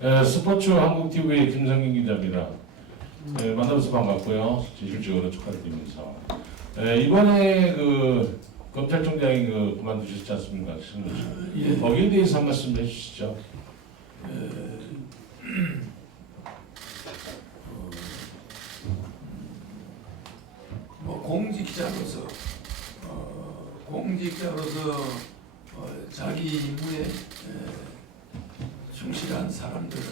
스포츠 한국TV의 김성긴 기자입니다. 만나서 반갑고요. 진실적으로 축하드리면서 이번에 그 검찰총장이 그만두셨지 않습니까? 예. 거기에 대해서 한 말씀 해주시죠. 공직자로서 자기 임무에 충실한 사람들을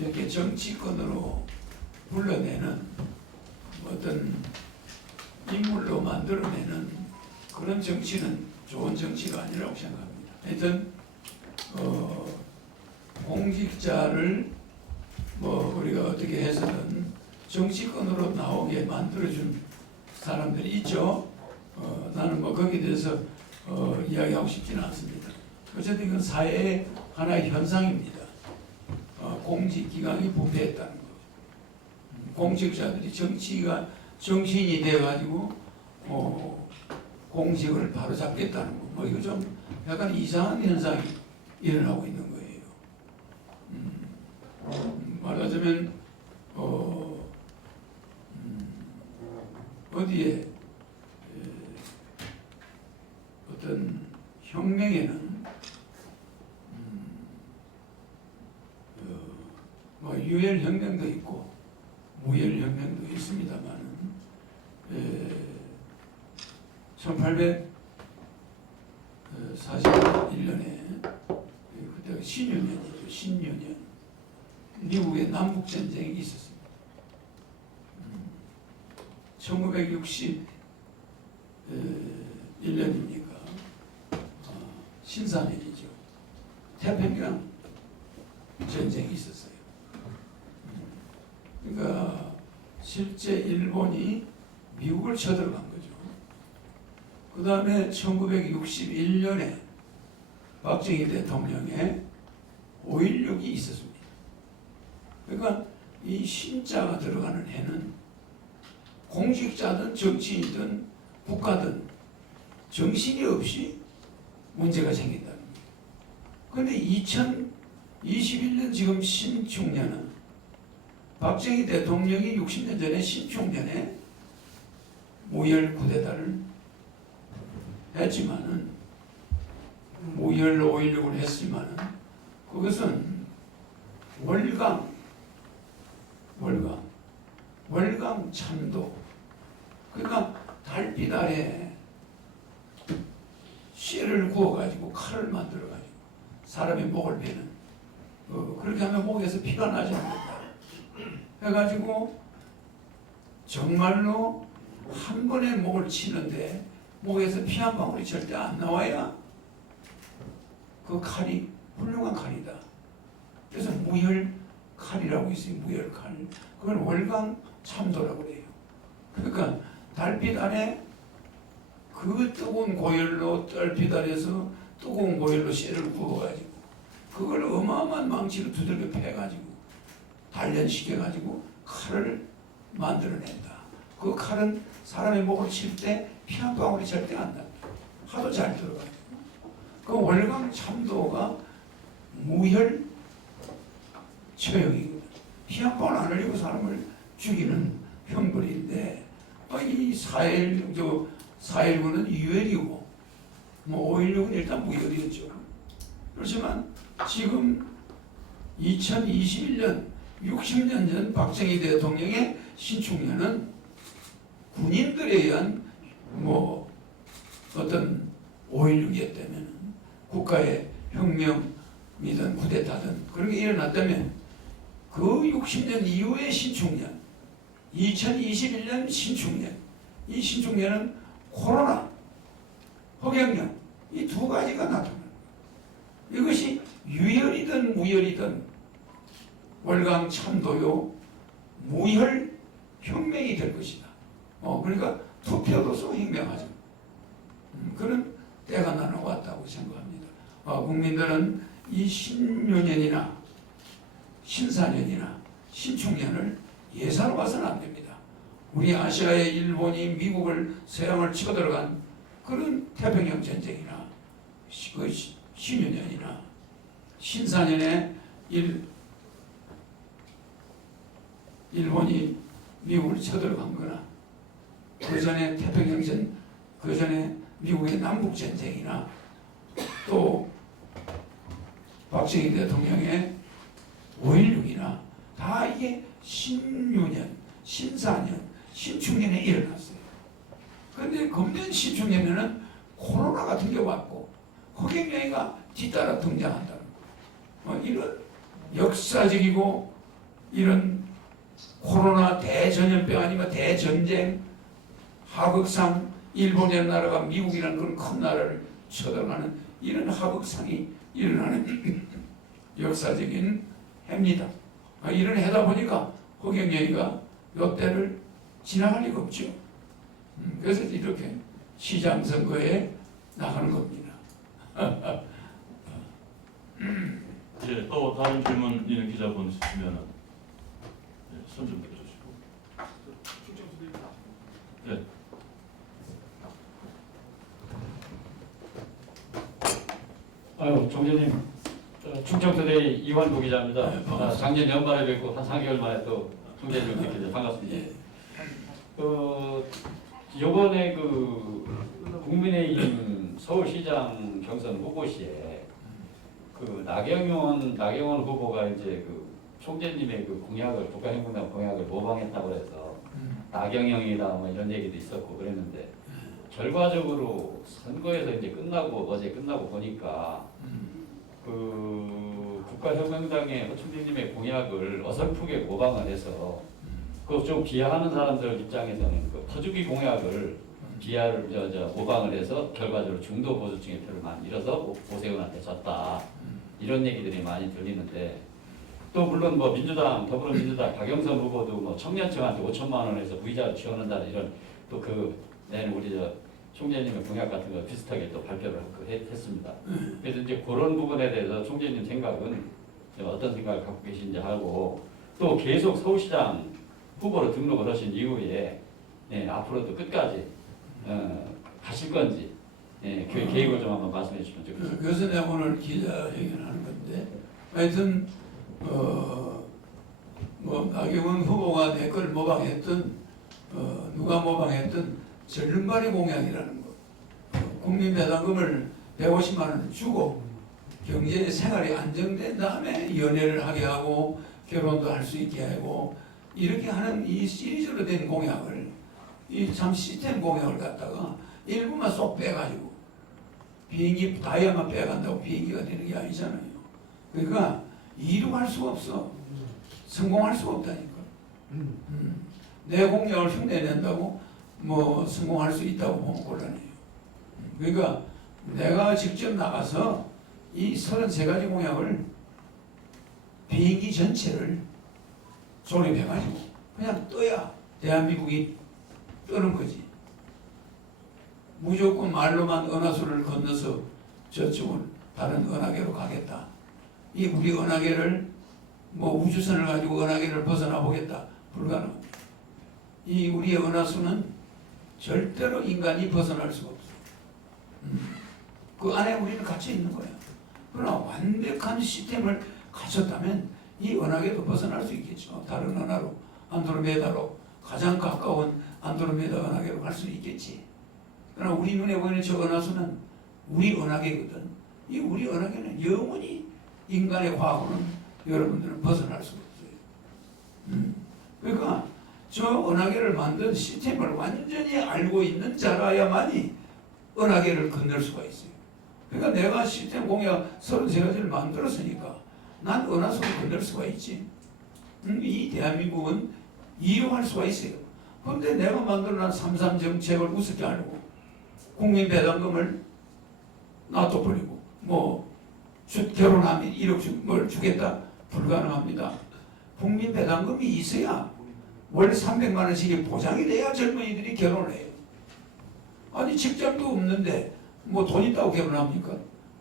이렇게 정치권으로 불러내는 어떤 인물로 만들어내는 그런 정치는 좋은 정치가 아니라고 생각합니다. 하여튼 공직자를 우리가 어떻게 해서든 정치권으로 나오게 만들어준 사람들이 있죠. 나는 거기에 대해서 이야기하고 싶지는 않습니다. 어쨌든 이건 사회의 하나의 현상입니다. 공직기강이 부패했다는 거. 공직자들이 정치인이 돼가지고 공직을 바로잡겠다는 거. 이거 좀 약간 이상한 현상이 일어나고 있는 거예요. 말하자면 어디에 어떤 혁명에는 유혈혁명도 있고 무혈혁명도 있습니다만은 1841년에 그때가 신유년이죠. 신유년 미국의 남북전쟁이 있었습니다. 1961년입니까? 신사년이죠. 태평양 전쟁이 있었어요. 그러니까 실제 일본이 미국을 쳐들어간 거죠. 그 다음에 1961년에 박정희 대통령의 5.16이 있었습니다. 그러니까 이 신자가 들어가는 해는 공직자든 정치인든 국가든 정신이 없이 문제가 생긴다는 거예요. 그런데 2021년 지금 신축년은 박정희 대통령이 60년 전에 신축년에 무혈 쿠데타를 했지만은 무혈 5.16을 했지만은 그것은 월강 참도, 그러니까 달빛 아래 쇠를 구워가지고 칼을 만들어가지고 사람의 목을 베는 그렇게 하면 목에서 피가 나지 않는다 해가지고 정말로 한 번에 목을 치는데 목에서 피 한 방울이 절대 안 나와야 그 칼이 훌륭한 칼이다. 그래서 무혈 칼이라고 있어요. 무혈 칼. 그걸 월강 참도라고 그래요. 그러니까 달빛 안에 그 뜨거운 고열로 달빛 아래서 뜨거운 고열로 쇠를 구워가지고 그걸 어마어마한 망치로 두들겨 패가지고 단련시켜가지고 칼을 만들어낸다. 그 칼은 사람의 목을 칠 때 피 한 방울이 절대 안 납니다. 하도 잘 들어가요. 그 월강 참도가 무혈 처형이거든. 피 한 방울 안 흘리고 사람을 죽이는 형벌인데 이 4.19는 유혈이고 5.16은 일단 무혈이었죠. 그렇지만 지금 2021년 60년 전 박정희 대통령의 신축년은 군인들에 의한 어떤 5.16이었다면 국가의 혁명이든 쿠데타든 그런 게 일어났다면 그 60년 이후의 신축년 2021년 신축년, 이 신축년은 코로나, 흑역령 이 두 가지가 나타납니다. 이것이 유혈이든 무혈이든 월강 참도요 무혈 혁명이 될 것이다. 그러니까 투표로서 혁명하죠. 그런 때가 나는 왔다고 생각합니다. 국민들은 이 신유년이나 신사년이나 신축년을 예사로 봐서는 안 됩니다. 우리 아시아의 일본이 미국을 서양을 치고들어간 그런 태평양 전쟁이나 신유년이나 신사년에 일본이 미국을 쳐들어간 거나 그 전에 태평양전, 그 전에 미국의 남북전쟁이나 또 박정희 대통령의 5.16이나 다 이게 신유년, 신사년, 신축년에 일어났어요. 그런데 금년 신축년에는 코로나 같은 게 왔고 허경영이가 뒤따라 등장한다는 거. 이런 역사적이고 이런 코로나 대전염병 아니면 대전쟁, 하극상, 일본이라는 나라가 미국이라는 그런 큰 나라를 쳐들어가는 이런 하극상이 일어나는 역사적인 해입니다. 이런 해다 보니까 허경영이가 이때를 지나갈 리가 없죠. 그래서 이렇게 시장 선거에 나가는 겁니다. 예, 또 다른 질문 있는 기자분 있으면 손 좀 들어주시고. 예. 아유, 총재님, 충청토데이 이완구 기자입니다. 네, 반갑습니다. 작년 연말에 뵙고 한 4개월 만에 또 총재님 뵙게 돼 반갑습니다. 예. 이번에 그 국민의힘 서울시장 경선 후보 시에 그 나경원 후보가 이제 그 총재님의 그 공약을 국가행동당 공약을 모방했다고 해서 나경영이다 뭐 이런 얘기도 있었고 그랬는데 결과적으로 선거에서 이제 끝나고 어제 끝나고 보니까 그 국가혁명당의 허충진님의 공약을 어설프게 모방을 해서 그 좀 비하하는 사람들 입장에서는 그 터주기 공약을 비하를 모방을 해서 결과적으로 중도 보수층의 표를 많이 잃어서 오세훈한테 졌다 이런 얘기들이 많이 들리는데 또 물론 뭐 민주당 더불어민주당 박영선 후보도 뭐 청년층한테 5천만 원에서 무이자를 지원한다는 이런 또 그 내는 우리 총재님의 공약 같은 거 비슷하게 또 발표를 했습니다. 그래서 이제 그런 부분에 대해서 총재님 생각은 어떤 생각을 갖고 계신지 하고 또 계속 서울시장 후보로 등록을 하신 이후에 앞으로도 끝까지 가실 건지 그 계획을 좀 한번 말씀해 주시면 좋겠습니다. 그래서 내가 오늘 기자회견을 하는 건데 하여튼 뭐 나경원 후보가 내 걸 모방했던 누가 모방했던 절름발이 공약이라는 거. 국민배당금을 150만 원을 주고 경제 생활이 안정된 다음에 연애를 하게 하고 결혼도 할 수 있게 하고 이렇게 하는 이 시리즈로 된 공약을 이 참 시스템 공약을 갖다가 일부만 쏙 빼가지고 비행기 다이아만 빼간다고 비행기가 되는 게 아니잖아요. 그러니까 이루할 수가 없어. 성공할 수가 없다니까. 내 공약을 흉내낸다고 뭐 성공할 수 있다고 보면 곤란해요. 그러니까 내가 직접 나가서 이 33가지 공약을 비행기 전체를 조립해가지고 그냥 떠야 대한민국이 뜨는 거지. 무조건 말로만 은하수를 건너서 저쪽은 다른 은하계로 가겠다. 이 우리 은하계를 뭐 우주선을 가지고 은하계를 벗어나 보겠다. 불가능합니다. 이 우리의 은하수는 절대로 인간이 벗어날 수가 없어. 그 안에 우리는 갇혀 있는 거야. 그러나 완벽한 시스템을 갖췄다면 이 은하계도 벗어날 수 있겠죠. 다른 은하로 안드로메다로 가장 가까운 안드로메다 은하계로 갈 수 있겠지. 그러나 우리 눈에 보이는 저 은하수는 우리 은하계거든. 이 우리 은하계는 영원히 인간의 과거는 여러분들은 벗어날 수가 없어요. 그러니까 저 은하계를 만든 시스템을 완전히 알고 있는 자라야만이 은하계를 건널 수가 있어요. 그러니까 내가 시스템 공약 33가지를 만들었으니까 난 은하수를 건널 수가 있지. 이 대한민국은 이용할 수가 있어요. 그런데 내가 만들어낸 3.3 정책을 우습게 알고 국민 배당금을 놔둬버리고 뭐 결혼하면 1억 뭘 주겠다. 불가능합니다. 국민 배당금이 있어야 월 300만 원씩이 보장이 돼야 젊은이들이 결혼을 해요. 아니 직장도 없는데 뭐 돈 있다고 결혼합니까?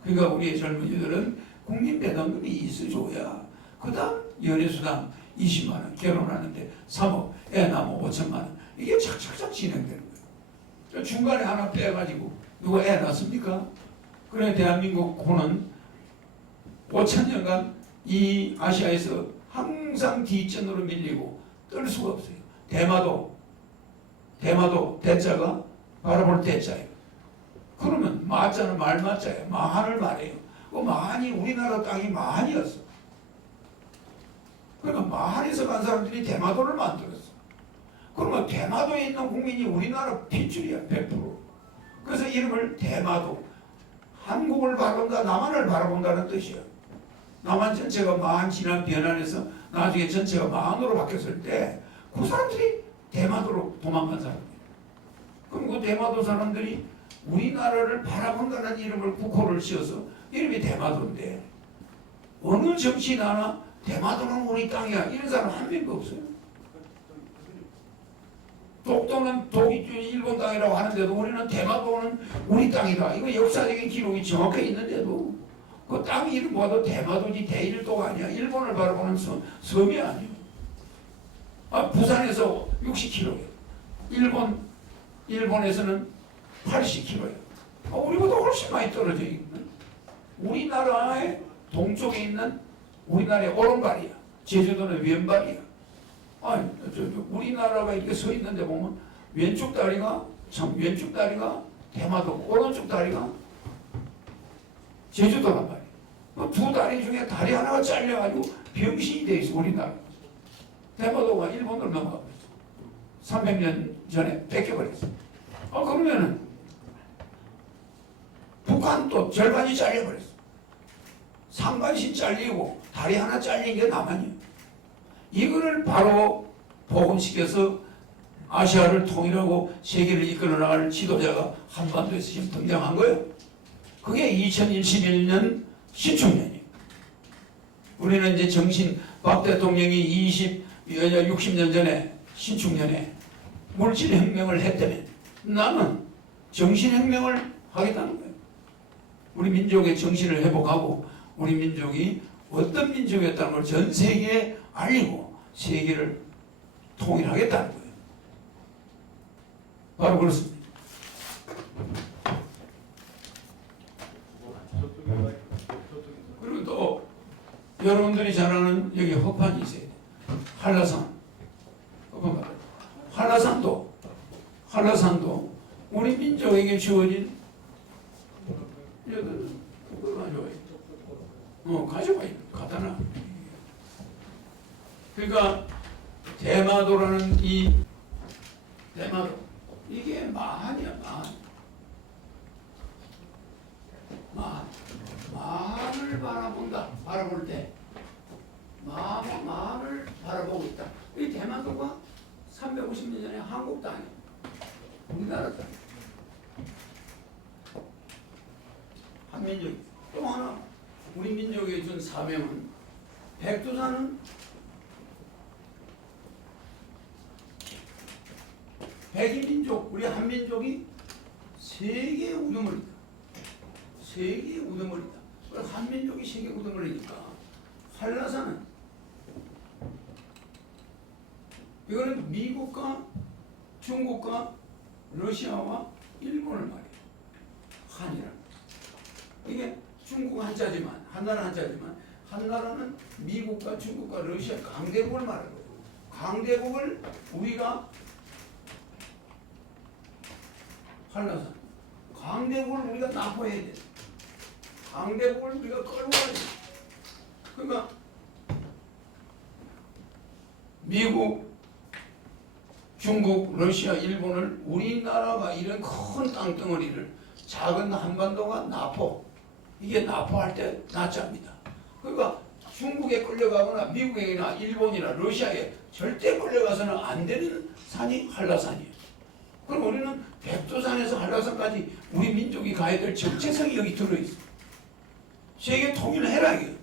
그러니까 우리 젊은이들은 국민 배당금이 있어줘야 그 다음 연애수당 20만 원, 결혼하는데 3억, 애 낳으면 5천만 원 이게 착착착 진행되는 거예요. 중간에 하나 빼가지고 누가 애 낳습니까? 그래 대한민국 고는 5천 년간 이 아시아에서 항상 뒷전으로 밀리고 뜰 수가 없어요. 대마도 대자가 바라볼 대자예요. 그러면 마자는 말마자예요. 마한을 말해요. 그 마한이 우리나라 땅이 마한이었어. 그러니까 마한에서 간 사람들이 대마도를 만들었어. 그러면 대마도에 있는 국민이 우리나라 핏줄이야 100%. 그래서 이름을 대마도. 한국을 바라본다, 남한을 바라본다는 뜻이야. 남한 전체가 마한 지난 변환해서 나중에 전체가 마한으로 바뀌었을 때 그 사람들이 대마도로 도망간 사람이에요. 그럼 그 대마도 사람들이 우리나라를 바라본다는 이름을 국호를 지어서 이름이 대마도인데 어느 정치인 하나 대마도는 우리 땅이야 이런 사람 한 명도 없어요. 독도는 일본 땅이라고 하는데도 우리는 대마도는 우리 땅이다. 이거 역사적인 기록이 정확히 있는데도 그 땅 이름 봐도 대마도지 대일도가 아니야. 일본을 바라보는 섬이 아니야. 부산에서 60km예요. 일본에서는 80km예요. 우리보다 훨씬 많이 떨어져 있는. 우리나라의 동쪽에 있는 우리나라의 오른발이야. 제주도는 왼발이야. 우리나라가 이렇게 서 있는데 보면 왼쪽 다리가 대마도, 오른쪽 다리가 제주도란 말이야. 두 다리 중에 다리 하나가 잘려가지고 병신이 돼 있어 우리나라. 대마도가 일본으로 넘어가고 있어. 300년 전에 뺏겨버렸어. 그러면은 북한도 절반이 잘려버렸어. 상반신 잘리고 다리 하나 잘린 게 남한이야. 이거를 바로 복원시켜서 아시아를 통일하고 세계를 이끌어 나갈 지도자가 한반도에서 지금 등장한 거예요. 그게 2021년 신축년이에요. 우리는 이제 박 대통령이 60년 전에 신축년에 물질혁명을 했다면 나는 정신혁명을 하겠다는 거예요. 우리 민족의 정신을 회복하고 우리 민족이 어떤 민족이었다는 걸 전 세계에 알리고 세계를 통일하겠다는 거예요. 바로 그렇습니다. 그리고 또 여러분들이 잘 아는 여기 허판이 있어요. 한라산. 한라산도 우리 민족에게 주어진 가져와요. 갖다놔. 그러니까 대마도라는 이 대마도 이게 마한이야. 마한을 바라볼 때 마한을 바라보고 있다. 이 대마도가 350년 전에 한국 땅이야. 우리나라 땅. 한민족. 또 하나 우리 민족에 준 사명은 백두산은 백이민족 우리 한민족이 세계의 우두머리다. 세계의 우두머리다. 한민족이 세계 우두머리니까 한라산은 이거는 미국과 중국과 러시아와 일본을 말해요. 한이라. 이게 중국 한자지만 한나라 한자지만 한나라는 미국과 중국과 러시아 강대국을 말하는 거예요. 강대국을 우리가 한라산 강대국을 우리가 납포해야 돼. 강대국을 우리가 끌고 가야 돼. 그러니까 미국, 중국, 러시아, 일본을 우리나라가 이런 큰 땅덩어리를 작은 한반도가 납포. 이게 납포할 때 나자입니다. 그러니까 중국에 끌려가거나 미국이나 일본이나 러시아에 절대 끌려가서는 안 되는 산이 한라산이에요. 그럼 우리는 백두산에서 한라산까지 우리 민족이 가야 될 정체성이 여기 들어있어. 세계 통일을 해라 이게.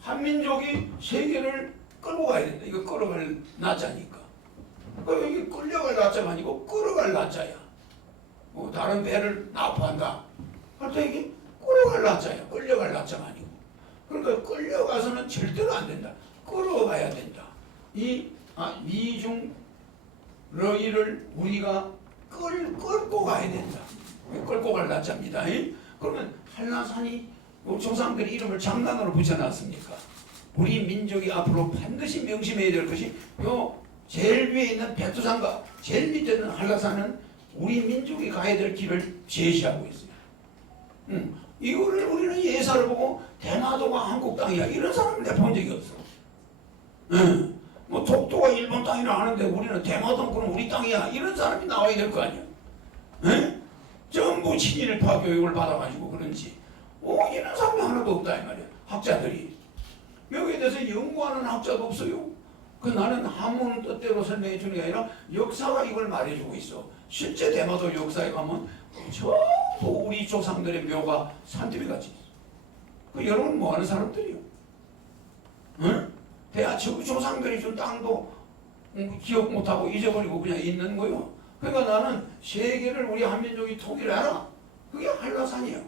한민족이 세계를 끌고 가야 된다. 이거 끌어갈 나자니까. 이게 끌려갈 나자가 아니고 끌어갈 나자야. 다른 배를 납포한다. 그래서 이게 끌어갈 나자야. 끌려갈 나자가 아니고. 그러니까 끌려가서는 절대로 안 된다. 끌어가야 된다. 미중 러이를 우리가 끌고 가야 된다. 끌고 갈 나자입니다. 그러면 한라산이 조상들이 이름을 장난으로 붙여놨습니까? 우리 민족이 앞으로 반드시 명심해야 될 것이 요 제일 위에 있는 백두산과 제일 밑에 있는 한라산은 우리 민족이 가야 될 길을 제시하고 있어요. 이거를 우리는 예사를 보고 대마도가 한국 땅이야 이런 사람을 내가 본 적이 없어. 뭐 독도가 일본 땅이라 하는데 우리는 대마도는 그럼 우리 땅이야 이런 사람이 나와야 될 거 아니야. 전부 친일파 교육을 받아가지고 그런지 이런 사람이 하나도 없다 이 말이야. 학자들이 여기에 대해서 연구하는 학자도 없어요. 나는 한문 뜻대로 설명해 주는 게 아니라 역사가 이걸 말해주고 있어. 실제 대마도 역사에 가면 전부 우리 조상들의 묘가 산더미 같이 있어. 여러분 뭐 하는 사람들이요? 대야 조상들이 준 땅도 기억 못하고 잊어버리고 그냥 있는 거요. 그러니까 나는 세계를 우리 한민족이 통일을 하라. 그게 한라산이에요.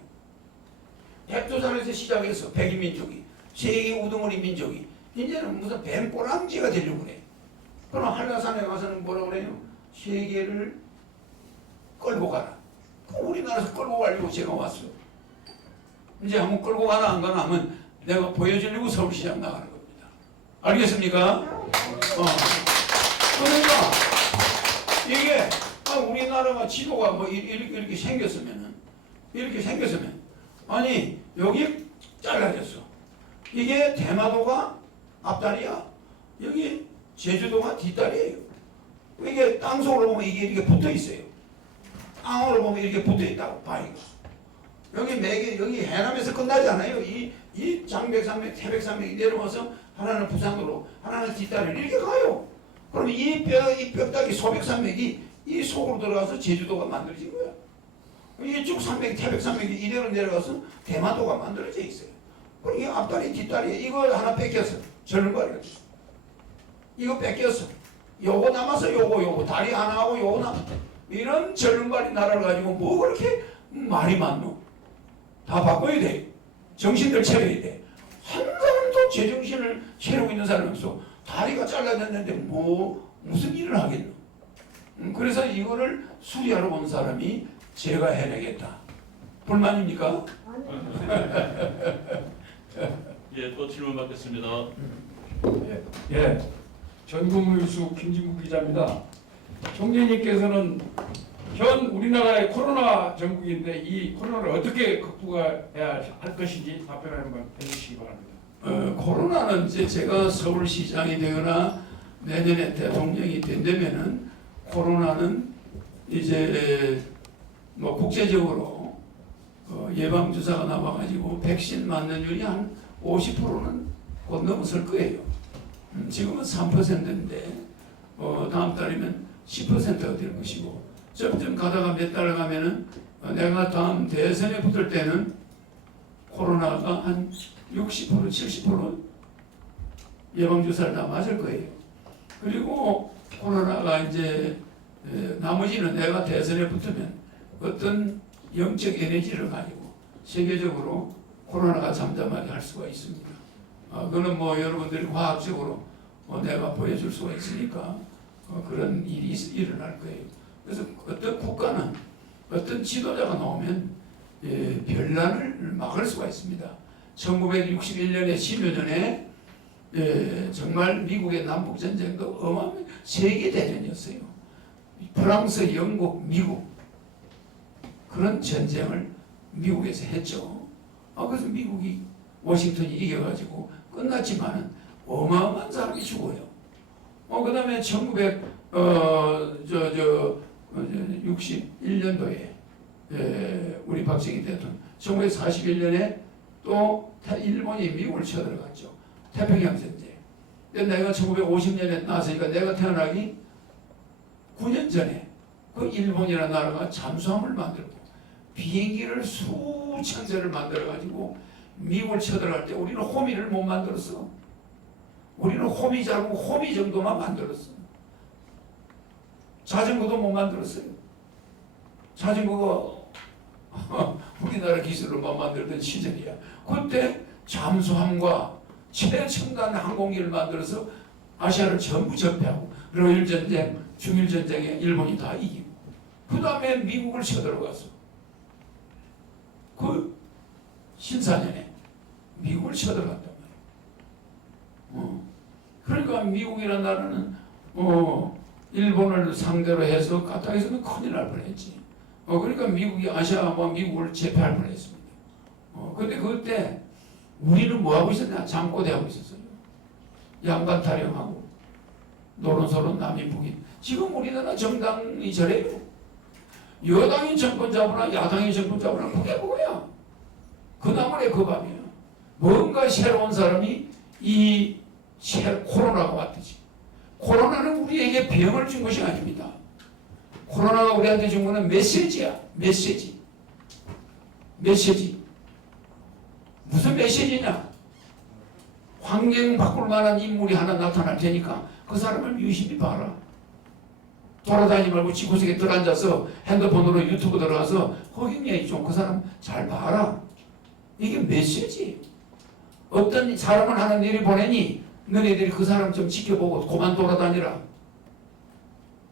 백두산에서 시작해서 백인민족이 세계 우두머리 민족이 이제는 무슨 뱀꼬랑지가 되려고 그래. 그럼 한라산에 가서는 뭐라고 그래요? 세계를 끌고 가라. 우리나라에서 끌고 가려고 제가 왔어요. 이제 한번 끌고 가나 안 가나 하면 내가 보여주려고 서울시장 나가는 겁니다. 알겠습니까? 그러니까 이게 우리나라가 지도가 뭐 이렇게 생겼으면 아니 여기 잘라졌어. 이게 대마도가 앞다리야. 여기 제주도가 뒷다리예요. 이게 땅속으로 보면 이게 이렇게 붙어 있어요. 땅으로 보면 이렇게 붙어 있다고 바위가. 여기 해남에서 끝나지 않아요. 이 장백산맥, 태백산맥이 내려와서 하나는 부산으로, 하나는 뒷다리로 이렇게 가요. 그럼 이 뼈다귀 소백산맥이 이 속으로 들어가서 제주도가 만들어진 거야. 이쭉 산맥, 태백산맥이 이대로 내려가서 대마도가 만들어져 있어요. 그럼 이 앞다리, 뒷다리 이거 하나 뺏겼어. 절름발이 이거 뺏겼어. 요거 남았어. 요거 다리 하나하고 요거 남았어. 이런 절름발이 나라를 가지고 뭐 그렇게 말이 많노? 다 바꿔야 돼. 정신들 차려야 돼. 한 사람도 제정신을 차리고 있는 사람이 없어. 다리가 잘라졌는데 무슨 일을 하겠노? 그래서 이거를 수리하러 온 사람이 제가 해내겠다. 불만입니까? 예, 또 질문 받겠습니다. 예, 전국뉴스 김진국 기자입니다. 총재님께서는 현 우리나라의 코로나 전국인데 이 코로나를 어떻게 극복해야 할 것인지 답변을 한번 해주시기 바랍니다. 코로나는 이제 제가 서울시장이 되거나 내년에 대통령이 된다면은 코로나는 이제 뭐 국제적으로 예방주사가 나와가지고 백신 맞는율이 한 50%는 곧 넘어설 거예요. 지금은 3%인데 다음 달이면 10%가 될 것이고 점점 가다가 몇 달 가면은 내가 다음 대선에 붙을 때는 코로나가 한 60% 70% 예방주사를 다 맞을 거예요. 그리고 코로나가 이제 나머지는 내가 대선에 붙으면 어떤 영적 에너지를 가지고 세계적으로 코로나가 잠잠하게 할 수가 있습니다. 그거는 뭐 여러분들이 과학적으로 내가 보여줄 수가 있으니까 그런 일이 일어날 거예요. 그래서 어떤 국가는 어떤 지도자가 나오면 변란을 막을 수가 있습니다. 1961년에 10여 년에 정말 미국의 남북전쟁도 어마어마한 세계대전이었어요. 프랑스, 영국, 미국 그런 전쟁을 미국에서 했죠. 그래서 미국이 워싱턴이 이겨가지고 끝났지만은 어마어마한 사람이 죽어요. 그 다음에 1961년도에 우리 박정희 대통령 1941년에 또 일본이 미국을 쳐들어갔죠. 태평양 전쟁. 근데 내가 1950년에 나서니까 내가 태어나기 9년 전에 그 일본이라는 나라가 잠수함을 만들고 비행기를 수천 대를 만들어가지고 미국을 쳐들어갈 때 우리는 호미를 못 만들었어. 우리는 호미 자르고 호미 정도만 만들었어. 자전거도 못 만들었어요. 자전거가 우리나라 기술로만 만들던 시절이야. 그때 잠수함과 최첨단 항공기를 만들어서 아시아를 전부 접해하고 러일 전쟁, 중일 전쟁에 일본이 다 이기고 그 다음에 미국을 쳐들어갔어. 그 신사년에 미국을 쳐들어갔단 말이야. 그러니까 미국이라는 나라는 일본을 상대로 해서 까딱에서는 큰일 날 뻔했지. 그러니까 미국이 아시아와 미국을 제패할 뻔했습니다. 근데 그때 우리는 뭐 하고 있었냐? 잠꼬대 하고 있었어요. 양반 타령하고 노론소론 남인 북인. 지금 우리나라 정당이 저래요. 여당이 정권 잡으나 야당이 정권 잡으나 그게 뭐야? 그 나물에 그 밥이야. 뭔가 새로운 사람이 이 코로나가 왔듯이. 코로나는 우리에게 병을 준 것이 아닙니다. 코로나가 우리한테 준 거는 메시지야. 메시지. 무슨 메시지냐? 환경 바꿀 만한 인물이 하나 나타날 테니까 그 사람을 유심히 봐라. 돌아다니지 말고 지구석에 들어앉아서 핸드폰으로 유튜브 들어가서 허경영이 좀 그 사람 잘 봐라. 이게 메시지. 어떤 사람을 하나 내려보내니 너네들이 그 사람 좀 지켜보고 그만 돌아다니라.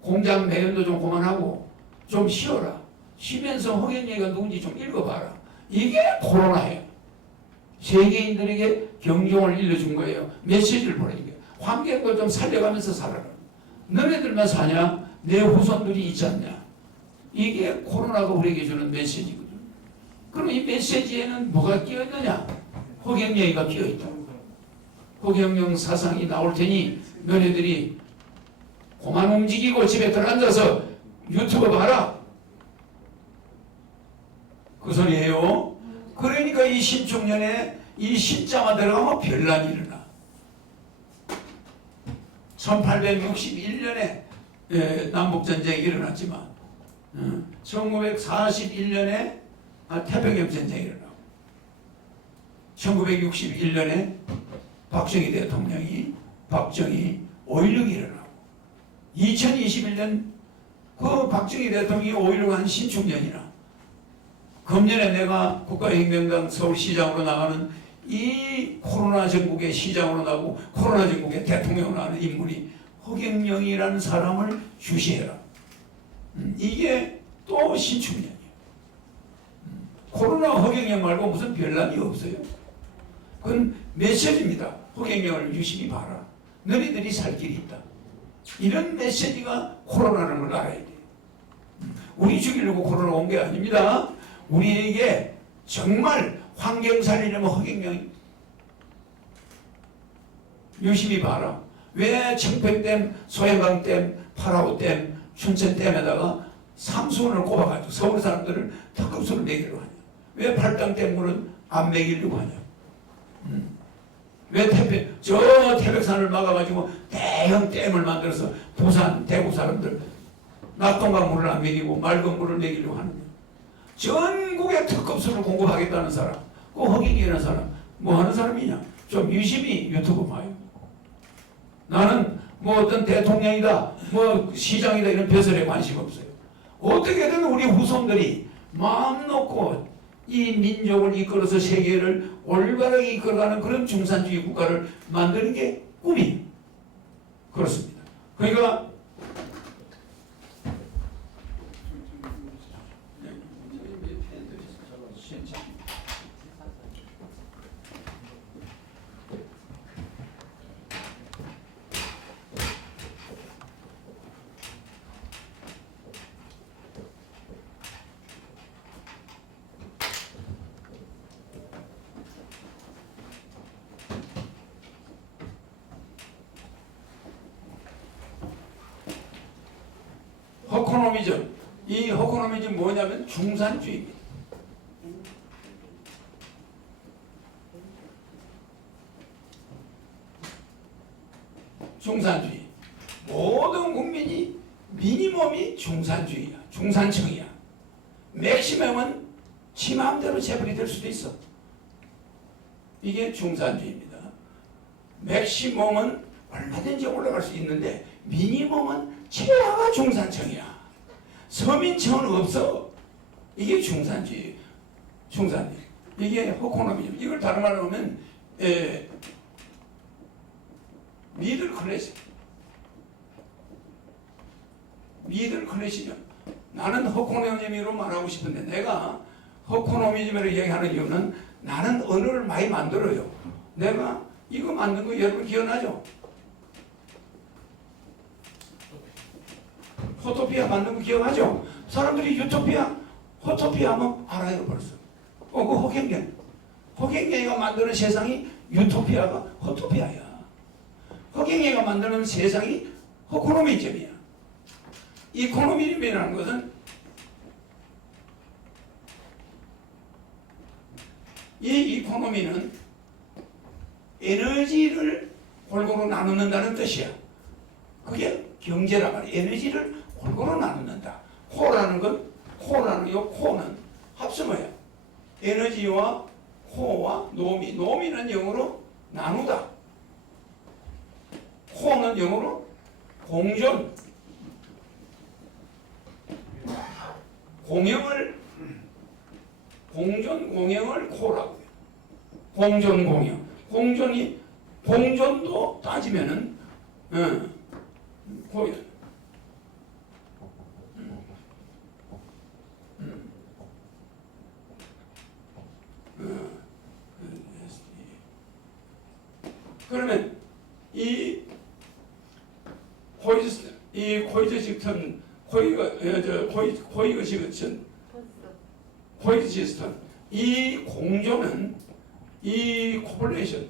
공장 매연도 좀 그만하고 좀 쉬어라. 쉬면서 허경영이가 누군지 좀 읽어봐라. 이게 코로나예요. 세계인들에게 경종을 일러준 거예요. 메시지를 보내는 거예요. 환경도 좀 살려가면서 살아라. 너네들만 사냐? 내 후손들이 있지 않냐? 이게 코로나가 우리에게 주는 메시지거든. 그럼 이 메시지에는 뭐가 끼어있느냐? 허경영이가 끼어있다. 허경영 사상이 나올 테니 너네들이 그만 움직이고 집에 들어앉아서 유튜브 봐라. 그 소리예요. 그러니까 이 신축년에 이 신자만 들어가면 별난이 일어나. 1861년에 남북전쟁이 일어났지만 1941년에 태평양 전쟁이 일어나고 1961년에 박정희 대통령이 박정희 5.16이 일어나고 2021년 그 박정희 대통령이 5.16 한 신축년이나 금년에 내가 국가혁명당 서울시장으로 나가는 이 코로나 전국의 시장으로 나가고 코로나 전국의 대통령으로 나가는 인물이 허경영이라는 사람을 주시해라. 이게 또 신축년이에요. 코로나 허경영 말고 무슨 별난이 없어요. 그건 메시지입니다. 허경영을 유심히 봐라. 너희들이 살 길이 있다. 이런 메시지가 코로나라는 걸 알아야 돼. 우리 죽이려고 코로나 온 게 아닙니다. 우리에게 정말 환경 살리려면 허경영 유심히 봐라. 왜 청평댐, 소양강댐, 파라오댐, 춘천댐에다가 상수원을 꼽아가지고 서울 사람들을 특급수를 내기로 하냐? 왜 팔당댐 물은 안 먹이려고 하냐? 왜 태백산을 막아가지고 대형 댐을 만들어서 부산, 대구 사람들 낙동강 물을 안 먹이고 맑은 물을 먹이려고 하느냐? 전국에 특급수를 공급하겠다는 사람, 그 허경영이라는 사람, 뭐 하는 사람이냐? 좀 유심히 유튜브 봐요. 나는 뭐 어떤 대통령이다, 뭐 시장이다 이런 벼슬에 관심 없어요. 어떻게든 우리 후손들이 마음 놓고 이 민족을 이끌어서 세계를 올바르게 이끌어가는 그런 중산주의 국가를 만드는 게 꿈이에요. 그렇습니다. 그러니까 허코노미즘. 이 허코노미즘 뭐냐면 중산주의입니다. 중산주의. 모든 국민이 미니멈이 중산주의야. 중산층이야. 맥시멈은 지 마음대로 재벌이 될 수도 있어. 이게 중산주의입니다. 맥시멈은 얼마든지 올라갈 수 있는데 미니멈은 최하가 중산층이야. 서민층은 없어. 이게 중산주의. 중산주의. 이게 허코노미즘. 이걸 다른 말로 하면 미들 클래스. 미들 클래스죠. 나는 허코노미즘으로 말하고 싶은데 내가 허코노미즘으로 얘기하는 이유는 나는 언어를 많이 만들어요. 내가 이거 만든 거 여러분 기억나죠? 호토피아 만든 거 기억하죠? 사람들이 유토피아, 호토피아 하면 알아요 벌써. 그 허경영. 허경영이가 만드는 세상이 유토피아가 호토피아야. 허경영이가 만드는 세상이 호코노미즘이야. 이코노미즘이라는 것은 이 이코노미는 에너지를 골고루 나누는다는 뜻이야. 그게 경제란 말이야. 에너지를 골고루 나누는다. 코라는 코는 합성어야. 에너지와 코와 노미는 영어로 나누다. 코는 영어로 공존. 공존공영을 코라고 해요. 공존공영. 공존도 따지면은 코야. 그러면 이 코이즈식턴 코이즈식턴 이 공존은 이 코플레이션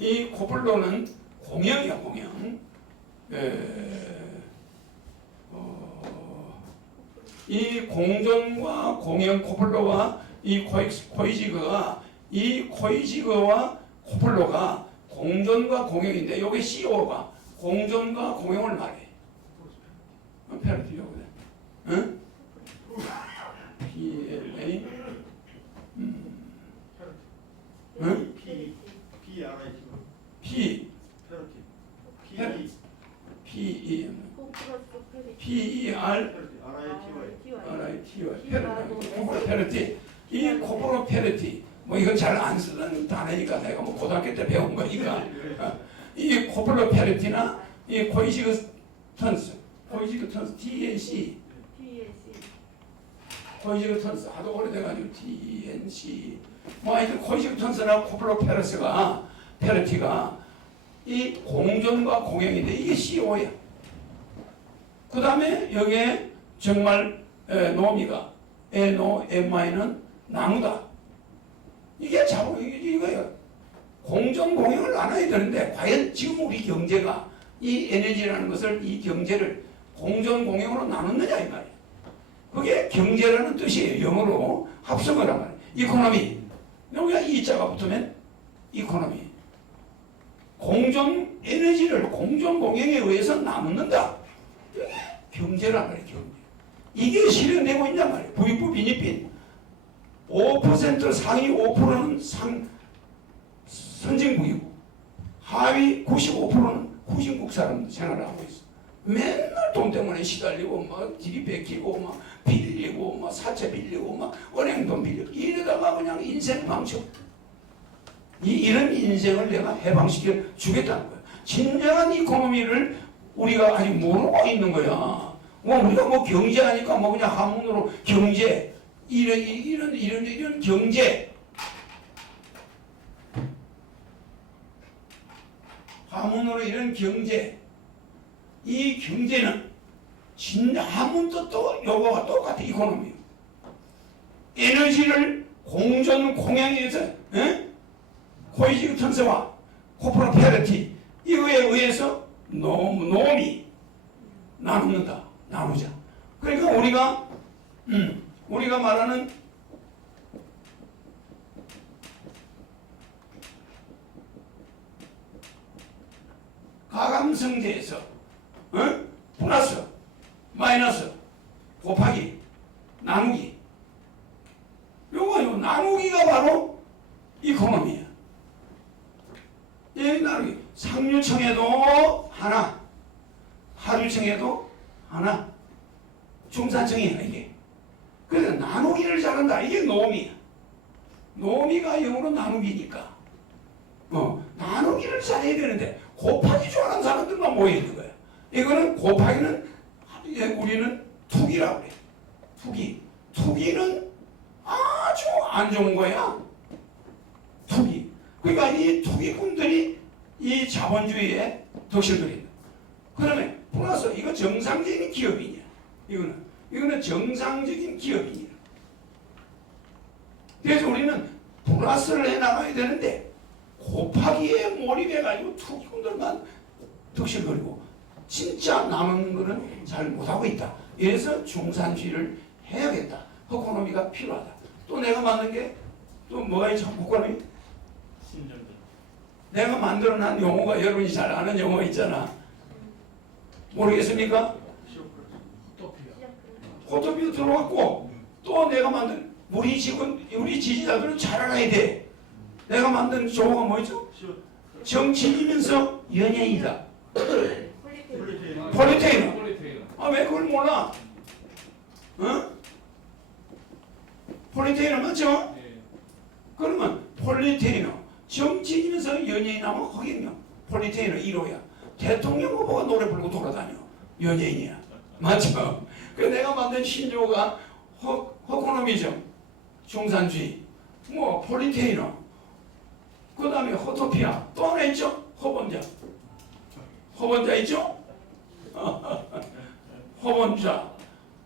이 코플로는 공영이야 공영. 이 공존과 공영 코플로와 이 코이지그와 코플로가 공존과 공영인데 여기 CO가 공존과 공영을 말해. 페르티요, 응? PLA, 응? P, 페르티. 이 코프로 페르티. 뭐 이건 잘 안 쓰는 단어니까 내가 뭐 고등학교 때 배운 거니까. 이 코프로 페르티나 이 코이지그 턴스, TNC. 코이지그 턴스 하도 오래돼가지고 TNC. 뭐 하여튼 코이지그 턴스나 코프로 페르티가 이 공존과 공영인데 이게 CO야. 그 다음에 여기에 정말 노미가 NOMI는 나무다. 이게 이거예요. 공존 공영을 나눠야 되는데 과연 지금 우리 경제가 이 에너지라는 것을 이 경제를 공존 공영으로 나눴느냐 이 말이에요. 그게 경제라는 뜻이에요. 영어로 합성어란 말이에요. 이코노미. 여기가 이자가 붙으면 이코노미. 공존 에너지를 공존 공영에 의해서 나누는다. 이게 경제란 말이에요. 경제. 이게 실현되고 있단 말이에요. 부익부 빈익빈. 5% 상위 5%는 선진국이고 하위 95%는 후진국 사람들 생활을 하고 있어. 맨날 돈 때문에 시달리고 막 길이 베끼고 막 빌리고 막 사채 빌리고 막 은행 돈 빌리고 이러다가 그냥 인생 망쳐. 이런 인생을 내가 해방시켜 주겠다는 거야. 진정한 이코노미를 우리가 아직 모르고 있는 거야. 뭐 우리가 뭐 경제하니까 뭐 그냥 한문으로 경제 이런 경제 한문으로 이런 경제 이 경제는 진짜 한문 뜻도 요거와 똑같아. 이코노미 에너지를 공존 공양에서 코이지그 턴스와 코프로 페르티 이거에 의해서 노미 나누는다. 나누자. 그러니까 우리가 말하는 가감성제에서 플러스 마이너스 곱하기 나누기 요거 나누기가 바로 이코노미야. 이 나누기 상류층에도 하나 하류층에도 하나 중산층이야 이게. 그래서 나누기를 잘한다. 이게 노미야. 노미가 영어로 나누기니까 나누기를 잘해야 되는데 곱하기 좋아하는 사람들만 모여있는 거야. 이거는 곱하기는 우리는 투기라고 그래. 투기는 아주 안 좋은 거야. 투기. 그러니까 이 투기꾼들이 이 자본주의의 덕실들이다. 그러면 플러스 이거 정상적인 기업이냐? 이거는 정상적인 기업이냐? 그래서 우리는 플러스를 해나가야 되는데 곱하기에 몰입해가지고 투기꾼들만 덕실거리고 진짜 남은 거는 잘 못하고 있다. 그래서 중산주의를 해야겠다. 허코노미가 필요하다. 또 내가 만든 게 또 뭐가 있죠? 허코노미? 신정들. 내가 만들어낸 용어가 여러분이 잘 아는 용어 있잖아. 모르겠습니까? 호토피아 들어왔고 또 내가 만든 우리 지지자들은 잘 알아야 돼. 내가 만든 조어가 뭐였죠? 정치인이면서 연예인이다. 폴리테이너. 아, 왜 그걸 몰라? 어? 폴리테이너 맞죠? 그러면 폴리테이너 정치인이면서 연예인하면 하겠냐? 폴리테이너 1호야. 대통령 후보가 노래 부르고 돌아다녀. 연예인이야. 맞죠? 그 내가 만든 신조어가 허코노미즘, 중산주의, 뭐 폴리테이너, 그 다음에 호토피아, 또 하나 있죠? 허본자. 허본자 있죠? 허본자.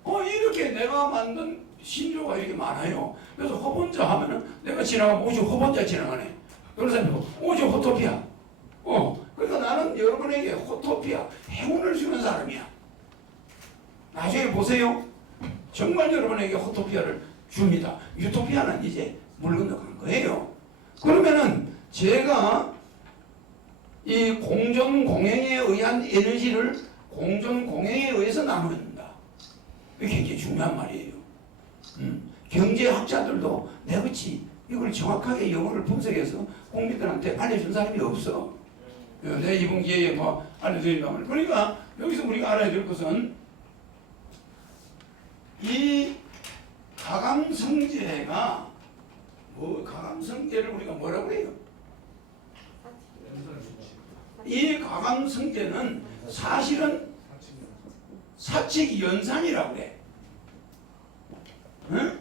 이렇게 내가 만든 신조어가 이렇게 많아요. 그래서 허본자 하면은 내가 지나가면 오지 허본자 지나가네. 그런 사람이 오지 호토피아. 그러니까 나는 여러분에게 호토피아, 행운을 주는 사람이야. 나중에 보세요. 정말 여러분에게 호토피아를 줍니다. 유토피아는 이제 물 건너간 거예요. 그러면은 제가 이 공존공행에 의한 에너지를 공존공행에 의해서 나눈다. 이게 굉장히 중요한 말이에요. 경제학자들도 내그치 이걸 정확하게 영어를 분석해서 국민들한테 알려준 사람이 없어. 내 이번 기회에 뭐 알려드린다면. 그러니까 여기서 우리가 알아야 될 것은 이 가감성제가 가감성제를 우리가 뭐라고 해요? 이 가감성제는 사실은 사칙연산이라고 해. 응?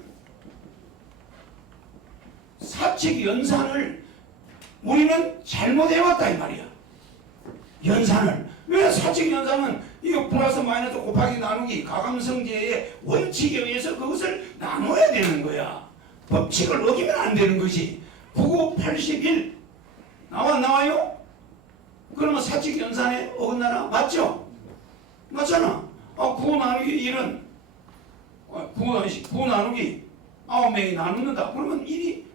사칙연산을 우리는 잘못해왔다 이 말이야. 연산을. 왜 사칙연산은 이거 플러스 마이너스 곱하기 나누기 가감성제의 원칙에 의해서 그것을 나눠야 되는 거야. 법칙을 어기면 안 되는 것이. 9981 나와요? 그러면 사칙연산에 어긋나나? 맞죠? 맞잖아. 9 나누기 1은 9 나누기 9명이 나누는다. 그러면 1이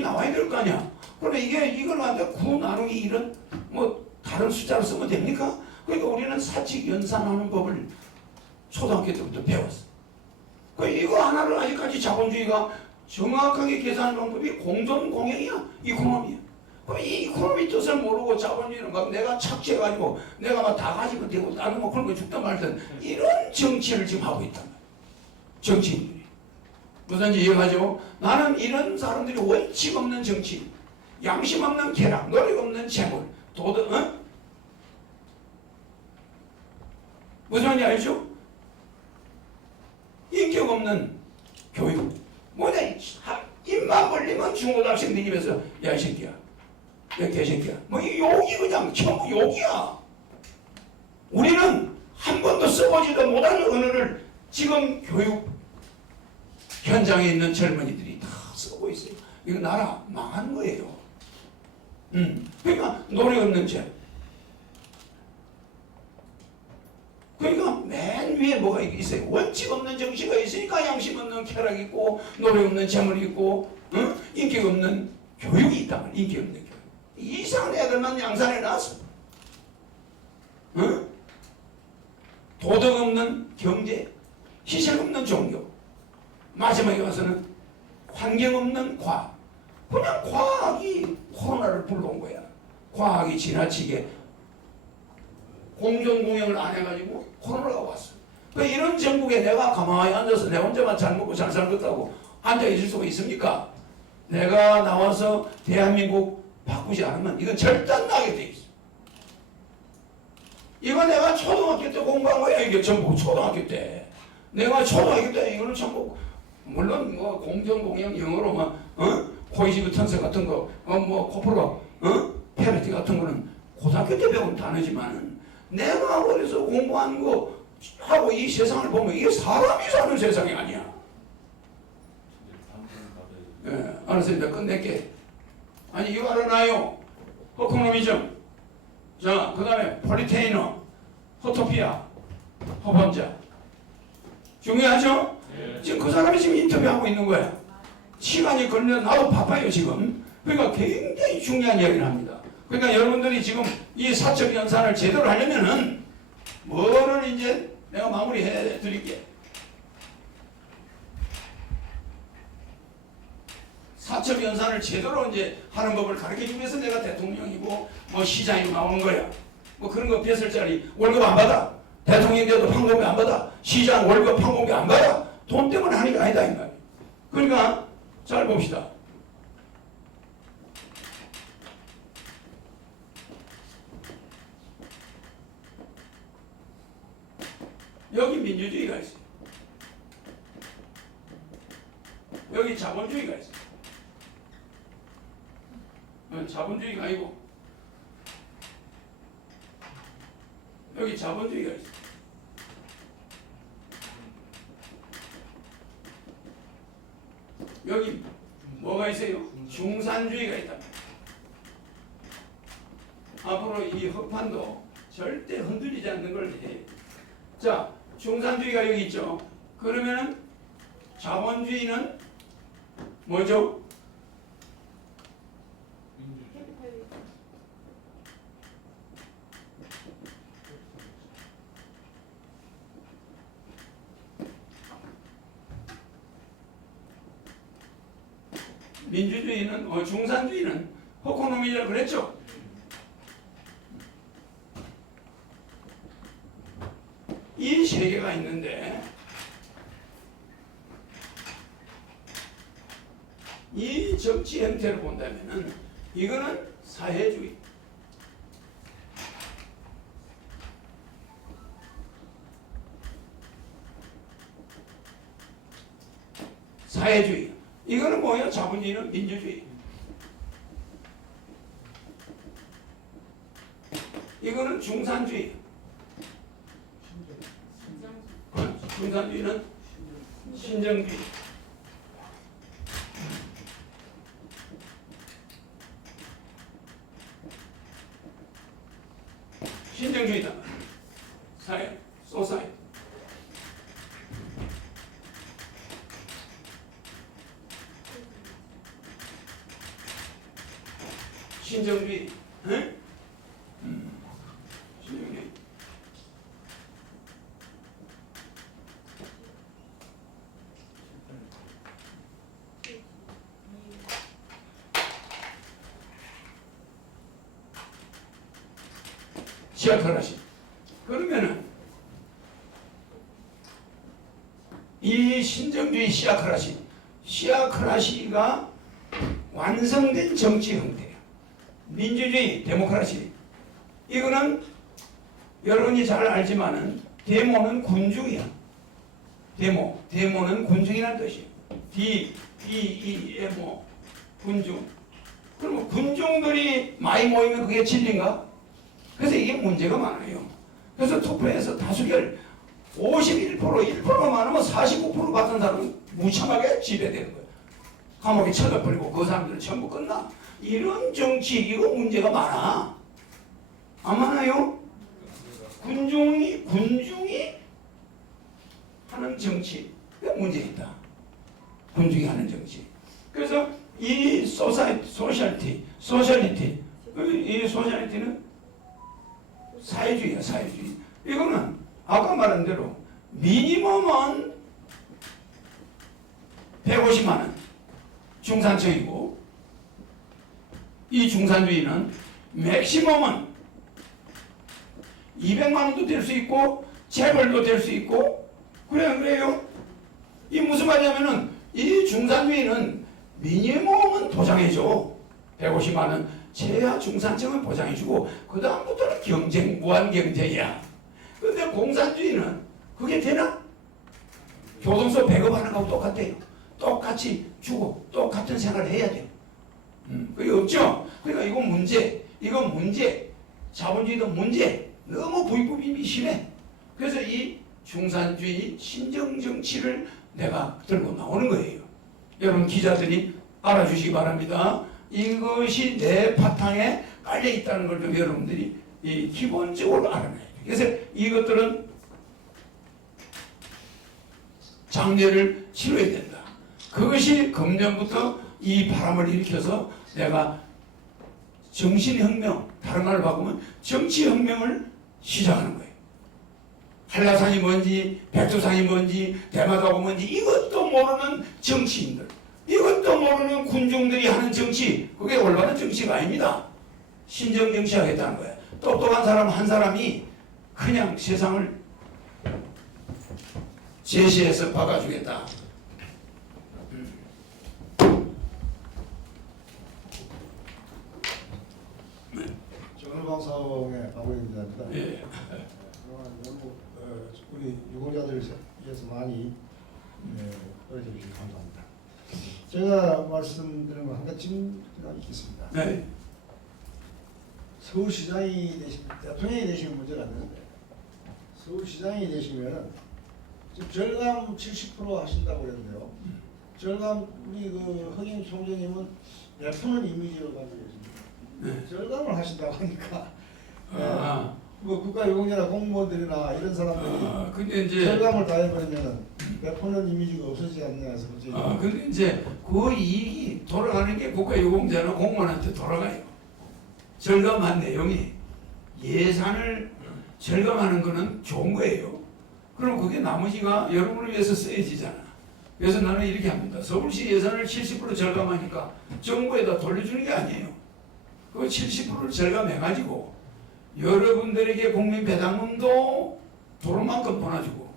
나와야 될 거 아니야. 그러면 이걸 갖다 9 나누기 1은 뭐 다른 숫자로 쓰면 됩니까? 그러니까 우리는 사칙연산하는 법을 초등학교 때부터 배웠어. 그러니까 이거 하나를 아직까지 자본주의가 정확하게 계산하는 방법이 공존공행이야. 이코노미야. 그럼 이 이코노미 뜻을 모르고 자본주의는 막 내가 착취해가지고 내가 막 다 가지고 되고 나는 뭐 그런 거 죽든 말든 이런 정치를 지금 하고 있단 말이야. 정치인들이. 무슨지 이해가죠? 나는 이런 사람들이 원칙 없는 정치, 양심 없는 쾌락, 노력 없는 재물, 도덕, 무슨 말인지 알죠? 인격 없는 교육. 뭐냐, 입만 벌리면 중고등학생 네 집에서 야 이 새끼야, 야 개새끼야, 뭐 이 욕이 그냥 전부 욕이야. 우리는 한 번도 써보지도 못한 언어를 지금 교육 현장에 있는 젊은이들이 다 쓰고 있어요. 이거 나라 망한 거예요. 그러니까 노력 없는 죄. 그러니까 맨 위에 뭐가 있어요? 원칙 없는 정치가 있으니까 양심 없는 쾌락이 있고 노력 없는 재물이 있고 인격 없는 교육이 있단 말이야. 인격 없는 교육. 이상한 애들만 양산해 놨어. 도덕 없는 경제, 희생 없는 종교. 마지막에 와서는 환경 없는 과학. 그냥 과학이 코로나를 불러온 거야. 과학이 지나치게 공존공행을 안 해가지고 코로나가 왔어. 그러니까 이런 전국에 내가 가만히 앉아서 내 혼자만 잘 먹고 잘 살겠다고 앉아있을 수가 있습니까? 내가 나와서 대한민국 바꾸지 않으면 이건 절단나게 돼 있어. 이거 내가 초등학교 때 공부한 거야. 이게 전부 초등학교 때. 내가 초등학교 때 이거는 전부 물론 뭐 공정공영 영어로 막 코이지브 턴스 같은 거 뭐 코프로 페르티 같은 거는 고등학교 때 배우면 다르지만 내가 어려서 공부한 거 하고 이 세상을 보면 이게 사람이 사는 세상이 아니야. 예, 알았습니다. 끝낼게. 아니 이거 알아놔요. 허코노미즘. 자, 그 다음에 폴리테이너, 호토피아, 허번자. 중요하죠? 지금 그 사람이 지금 인터뷰하고 있는 거야. 시간이 걸려 나도 바빠요 지금. 그러니까 굉장히 중요한 이야기를 합니다. 그러니까 여러분들이 지금 이 사적 연산을 제대로 하려면은 뭐를 이제 내가 마무리해 드릴게. 사적 연산을 제대로 이제 하는 법을 가르쳐주기 위해서 내가 대통령이고 뭐 시장이고 나오는 거야. 뭐 그런 거 뺏을 자리 월급 안 받아. 대통령인데도 판공비 안 받아. 시장 월급 판공비 안 받아. 돈 때문에 하는 게 아니다 이 말이야. 그러니까 잘 봅시다. 여기 민주주의가 있어요. 여기 자본주의가 있어요. 자본주의가 아니고 여기 자본주의가 있어요. 여기 뭐가 있어요? 중산주의가 있다. 앞으로 이 흑판도 절대 흔들리지 않는 걸 해. 자, 중산주의가 여기 있죠. 그러면은 자본주의는 뭐죠? 민주주의는 중산주의는 호코노미라고 그랬죠. 이 세 개가 있는데 이 정치 형태를 본다면은 이거는 사회주의. 사회주의. 이거는 뭐예요? 자본주의는 민주주의. 이거는 중산주의. 중산주의는 신정주의. 신정주의다. 사회, 소사이티. 신정주의. 응? 신정주의. 시아크라시. 그러면은 이 신정주의 시아크라시가 완성된 정치 형태예요. 민주주의, 데모크라시. 이거는 여러분이 잘 알지만은 데모는 군중이야. 데모는 군중이라는 뜻이에요. D-E-E-M-O 군중. 그러면 군중들이 많이 모이면 그게 진리인가? 그래서 이게 문제가 많아요. 그래서 투표에서 다수결 51%, 1%가 많으면 49% 받은 사람은 무참하게 지배되는 거예요. 감옥에 쳐넣어버리고 그 사람들은 전부 끝나. 이런 정치, 이거 문제가 많아. 안 많아요? 군중이 하는 정치, 그 문제 있다. 군중이 하는 정치. 그래서 이 소셜리티, 이 소셜리티는 사회주의야, 사회주의. 이거는 아까 말한 대로 미니멈은 150만 원 중산층이고, 이 중산주의는 맥시멈은 200만 원도 될 수 있고 재벌도 될 수 있고. 그래요? 이 무슨 말이냐면은 이 중산주의는 미니멈은 보장해줘. 150만 원. 최하 중산층은 보장해주고 그 다음부터는 경쟁, 무한 경쟁이야. 근데 공산주의는 그게 되나? 교동서 배급하는 거하고 똑같아요. 똑같이 주고 똑같은 생활을 해야 돼요. 그게 없죠? 그러니까 이건 문제. 이건 문제. 자본주의도 문제. 너무 부익부임이 심해. 그래서 이 중산주의 신정정치를 내가 들고 나오는 거예요. 여러분 기자들이 알아주시기 바랍니다. 이것이 내 바탕에 깔려 있다는 걸 좀 여러분들이 이 기본적으로 알아내야 돼요. 그래서 이것들은 장례를 치러야 된다. 그것이 금년부터 이 바람을 일으켜서 내가 정신혁명, 다른 말로 바꾸면 정치혁명을 시작하는 거예요. 한라산이 뭔지, 백두산이 뭔지, 대마도가 뭔지 이것도 모르는 정치인들, 이것도 모르는 군중들이 하는 정치, 그게 올바른 정치가 아닙니다. 신정정치 하겠다는 거야. 똑똑한 사람 한 사람이 그냥 세상을 제시해서 바꿔주겠다. 정일방사공의 박우영 기자입니다. 예. 그동안 너무 우리 유공자들을 위해서 많이 어려져 주셔서 감사합니다. 제가 말씀드리는 건 한 가지가 있겠습니다. 네. 서울시장이 되시면 대통령이 되시면 문제가 안 되는데 서울시장이 되시면은 지금 절감 70% 하신다고 그랬는데요. 절감 우리 그 허경 총재님은 베푸는 이미지로 가지고 계십니다. 네. 절감을 하신다고 하니까 아, 뭐 국가유공자나 공무원들이나 이런 사람들이 근데 이제 절감을 다 해버리면은 베푸는 이미지가 없어지지 않느냐 해서 문제. 근데 이제 그 이익이 돌아가는 게 국가유공자나 공무원한테 돌아가요. 절감한 내용이 예산을 절감하는 거는 좋은 거예요. 그럼 그게 나머지가 여러분을 위해서 쓰여지잖아. 그래서 나는 이렇게 합니다. 서울시 예산을 70% 절감하니까 정부에다 돌려주는 게 아니에요. 그 70%를 절감해가지고 여러분들에게 국민 배당금도 도로만큼 도나주고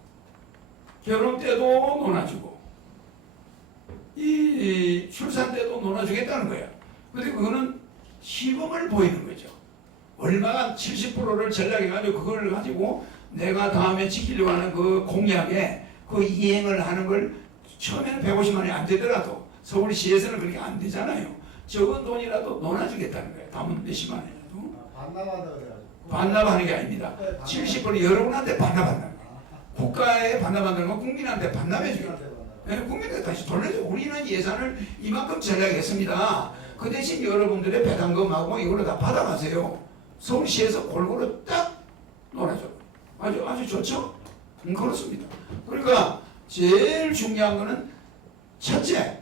결혼 때도 논아주고 이 출산 때도 논아주겠다는 거야. 근데 그거는 시범을 보이는 거죠. 얼마나 70%를 전략해가지고 그걸 가지고 내가 다음에 지키려고 하는 그 공약에 그 이행을 하는 걸 처음에는 150만 원이 안 되더라도 서울시에서는 그렇게 안 되잖아요. 적은 돈이라도 논아주겠다는 거예요. 남은 몇십만 원이라도. 반납한다 그래가지고. 반납하는 게 아닙니다. 70% 여러분한테 반납한다. 국가에 반납한다는 건 국민한테 반납해 주겠다. 국민한테 다시 돌려줘. 우리는 예산을 이만큼 전략했습니다. 그 대신 여러분들의 배당금하고 이걸로 다 받아가세요. 서울시에서 골고루 딱 놀아줘. 아주 좋죠? 그렇습니다. 그러니까 제일 중요한 거는 첫째,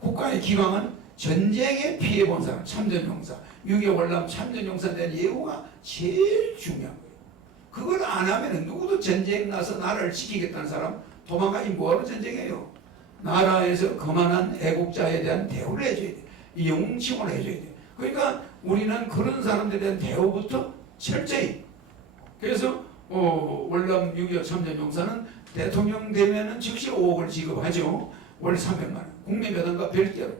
국가의 기강은 전쟁에 피해본 사람, 참전용사, 6.25 월남 참전용사에 대한 예우가 제일 중요한 거예요. 그걸 안 하면 누구도 전쟁 나서 나라를 지키겠다는 사람 도망가지 뭐하러 전쟁해요. 나라에서 그만한 애국자에 대한 대우를 해줘야 돼. 이 영웅칭을 해줘야 돼. 그러니까 우리는 그런 사람들에 대한 대우부터 철저히. 그래서 월남 6.25 참전용사는 대통령 되면은 즉시 5억을 지급하죠. 월 300만 원. 국민배당과 별개로.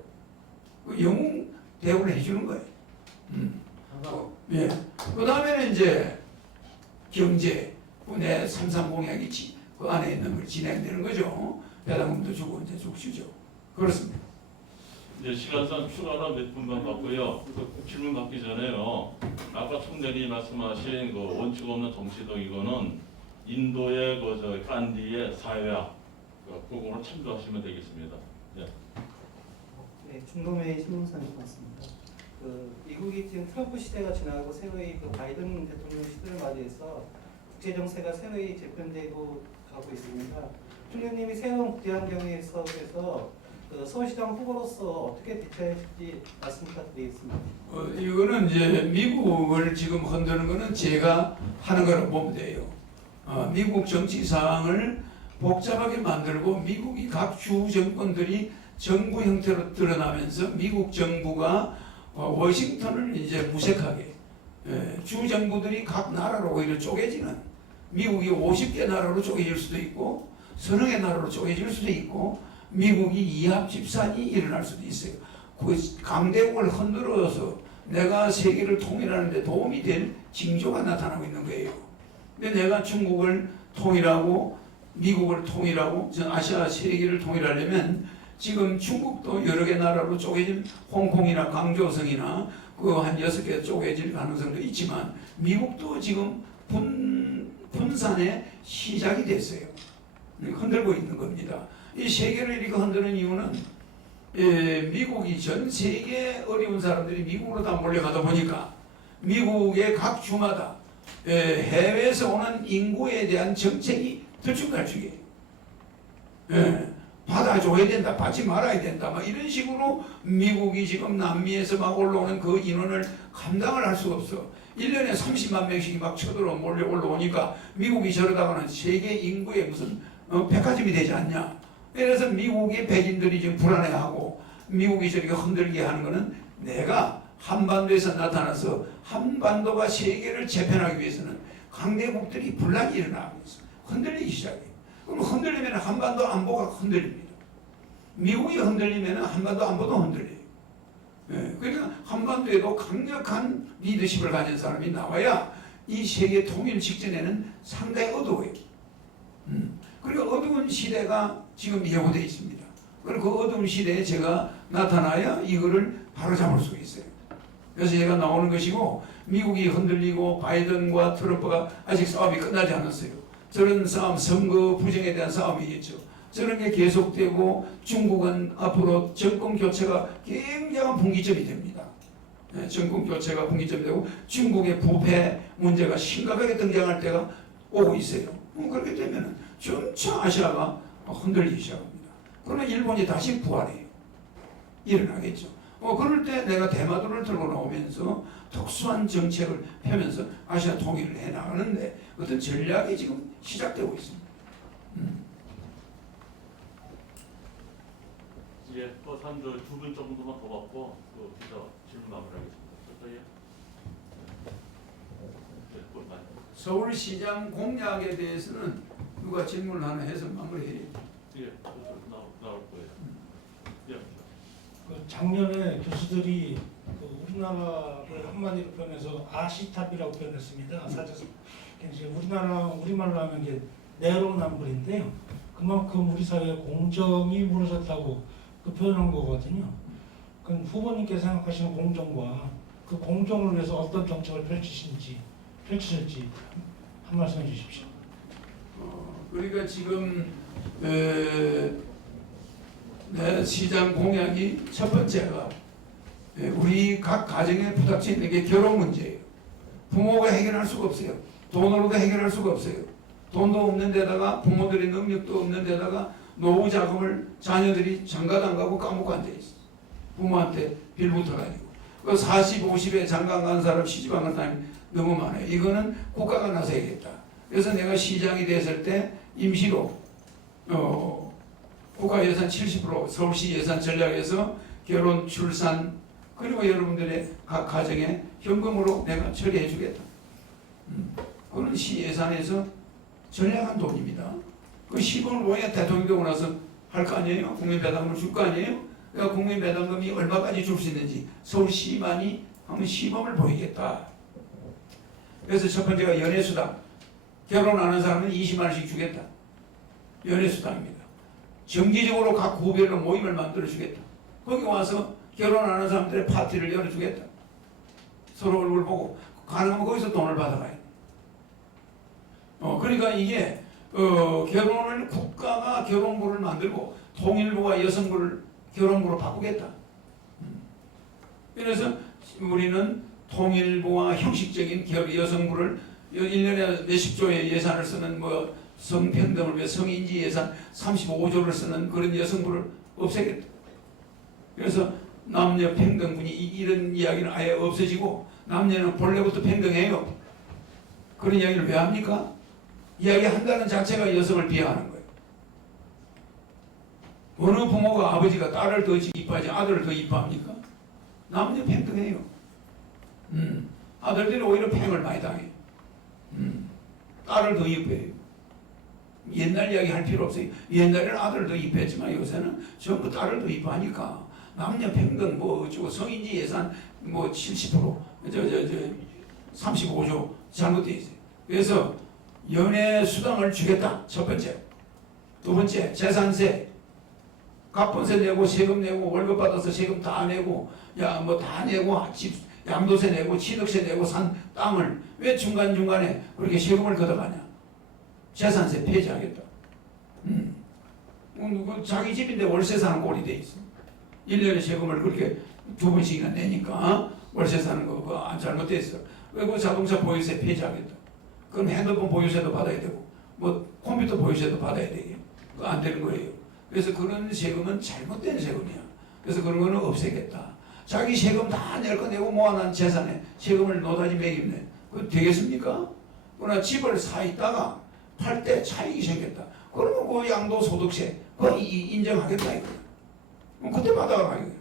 그 영웅 대우를 해주는 거예요. 예. 그 다음에는 이제 경제, 내 3.3 공약이지. 그 안에 있는 걸 진행되는 거죠. 배당금도 주고 이제 쭉 주죠. 그렇습니다. 이제 시간상 추가로 몇 분만 받고요. 그 질문 받기 전에요. 아까 총장님이 말씀하신 그 원칙 없는 정치동 이거는 인도의 그저 간디의 사회학 그거로 참조하시면 되겠습니다. 네. 네, 중동의 신문사인 것 같습니다. 미국이 지금 트럼프 시대가 지나고 새로이 바이든 대통령 시대를 맞이해서 국제 정세가 새로이 재편되고 가고 있습니다. 총장님이 새로운 국제 환경에 서울에서 서울시장 후보로서 어떻게 대처하실지 말씀 부탁드리겠습니다. 이거는 이제 미국을 지금 흔드는 거는 제가 하는 거라고 보면 돼요. 미국 정치 상황을 복잡하게 만들고 미국이 각 주 정권들이 정부 형태로 드러나면서 미국 정부가 워싱턴을 이제 무색하게 주 정부들이 각 나라로 오히려 쪼개지는 미국이 50개 나라로 쪼개질 수도 있고 서너 개 나라로 쪼개질 수도 있고 미국이 이합 집산이 일어날 수도 있어요. 그 강대국을 흔들어서 내가 세계를 통일하는 데 도움이 될 징조가 나타나고 있는 거예요. 근데 내가 중국을 통일하고 미국을 통일하고 아시아 세계를 통일하려면 지금 중국도 여러 개 나라로 쪼개진 홍콩이나 강조성이나 그 그 한 6개 쪼개질 가능성도 있지만 미국도 지금 분산의 시작이 됐어요. 흔들고 있는 겁니다. 이 세계를 이렇게 흔드는 이유는 미국이 전 세계 어려운 사람들이 미국으로 다 몰려가다 보니까 미국의 각 주마다 해외에서 오는 인구에 대한 정책이 들쭉날쭉이에요. 받아줘야 된다, 받지 말아야 된다, 막 이런 식으로 미국이 지금 남미에서 막 올라오는 그 인원을 감당을 할 수가 없어. 1년에 30만 명씩이 막 쳐들어 몰려 올라오니까 미국이 저러다가는 세계 인구의 무슨 백화점이 되지 않냐. 그래서 미국의 백인들이 지금 불안해하고 미국이 저렇게 흔들게 하는 거는 내가 한반도에서 나타나서 한반도가 세계를 재편하기 위해서는 강대국들이 분란이 일어나고 있어. 흔들리기 시작해요. 그럼 흔들리면 한반도 안보가 흔들립니다. 미국이 흔들리면 한반도 안보도 흔들려요. 그러니까 한반도에도 강력한 리더십을 가진 사람이 나와야 이 세계 통일 직전에는 상당히 어두워요. 그리고 어두운 시대가 지금 예고되어 있습니다. 그리고 그 어두운 시대에 제가 나타나야 이거를 바로잡을 수 있어요. 그래서 제가 나오는 것이고, 미국이 흔들리고 바이든과 트럼프가 아직 싸움이 끝나지 않았어요. 저런 싸움, 선거 부정에 대한 싸움이겠죠. 저런 게 계속되고 중국은 앞으로 정권 교체가 굉장한 분기점이 됩니다. 정권 교체가 분기점이 되고 중국의 부패 문제가 심각하게 등장할 때가 오고 있어요. 그렇게 되면 점차 아시아가 흔들리기 시작합니다. 그러나 일본이 다시 부활해요. 일어나겠죠. 그럴 때 내가 대마도를 들고 나오면서 특수한 정책을 펴면서 아시아 통일을 해나가는데 어떤 전략이 지금 시작되고 있습니다. 예, 한 두 분 정도만 더 받고 그 기자 질문 마무리하겠습니다. 서울시장 공약에 대해서는 누가 질문을 하나 해서 마무리해야 돼요. 예, 나올 거예요. 예. 작년에 교수들이 우리나라를 한마디로 표현해서 아시탑이라고 표현했습니다. 사실 이제 우리말로 하면 이제 내로남불인데요. 그만큼 우리 사회에 공정이 무너졌다고 그 표현한 거거든요. 그럼 후보님께서 생각하시는 공정과 그 공정을 위해서 어떤 정책을 펼치실지 한 말씀 해주십시오. 우리가 지금 시장 공약이 첫 번째가 우리 각 가정에 부닥쳐 있는 게 결혼 문제예요. 부모가 해결할 수가 없어요. 돈으로도 해결할 수가 없어요. 돈도 없는 데다가 부모들의 능력도 없는 데다가 노후 자금을 자녀들이 장가도 안 가고 까먹고 앉아 있어. 부모한테 빌붙어가지고. 40, 50에 장가 간 사람, 시집 안 간 사람이 너무 많아요. 이거는 국가가 나서야겠다. 그래서 내가 시장이 됐을 때 임시로 국가 예산 70% 서울시 예산 전략에서 결혼, 출산 그리고 여러분들의 각 가정에 현금으로 내가 처리해 주겠다. 그런 시 예산에서 전략한 돈입니다. 그 시범을 보야 대통령 되고 나서 할 거 아니에요? 국민배당금을 줄 거 아니에요? 그러니까 국민배당금이 얼마까지 줄 수 있는지 서울시만이 한번 시범을 보이겠다. 그래서 첫 번째가 연애수당. 결혼하는 사람은 20만 원씩 주겠다. 연애수당입니다. 정기적으로 각 구별로 모임을 만들어 주겠다. 거기 와서 결혼하는 사람들의 파티를 열어주겠다. 서로 얼굴 보고 가능하면 거기서 돈을 받아가요. 그러니까 이게 결혼을 국가가 결혼부를 만들고 통일부가 여성부를 결혼부로 바꾸겠다. 그래서 우리는 통일부와 형식적인 여성부를 1년에 몇십조의 예산을 쓰는 성평등을 위해 성인지 예산 35조를 쓰는 그런 여성부를 없애겠다. 그래서 남녀 평등분이 이런 이야기는 아예 없어지고 남녀는 본래부터 평등해요. 그런 이야기를 왜 합니까? 이야기한다는 자체가 여성을 비하하는 거예요. 어느 부모가 아버지가 딸을 더 이뻐하지 아들을 더 이뻐합니까? 남녀 평등해요. 아들들이 오히려 팽을 많이 당해요. 딸을 더 이뻐해요. 옛날 이야기 할 필요 없어요. 옛날에는 아들을 더 이뻐했지만 요새는 전부 딸을 더 이뻐하니까 남녀 평등 어쩌고 성인지 예산 70% 35조 잘못되어 있어요. 그래서 연애 수당을 주겠다. 첫 번째. 두 번째 재산세. 갑분세 내고 세금 내고 월급 받아서 세금 다 내고 다 내고 집 양도세 내고 취득세 내고 산 땅을 왜 중간중간에 그렇게 세금을 걷어가냐? 재산세 폐지하겠다. 자기 집인데 월세 사는 꼴이 돼 있어. 1년에 세금을 그렇게 2번씩이나 내니까 월세 사는 거 그거 안 잘못됐어. 그리고 자동차 보유세 폐지하겠다. 그럼 핸드폰 보유세도 받아야 되고 뭐 컴퓨터 보유세도 받아야 되게. 그거 안 되는 거예요. 그래서 그런 세금은 잘못된 세금이야. 그래서 그런 거는 없애겠다. 자기 세금 다 낼 거 내고 모아놓은 재산에 세금을 노다지 매김네. 그거 되겠습니까? 그러나 집을 사 있다가 팔 때 차익이 생겼다. 그러면 그 양도소득세 그거 인정하겠다 이거야. 그럼 그때 받아가 이거야.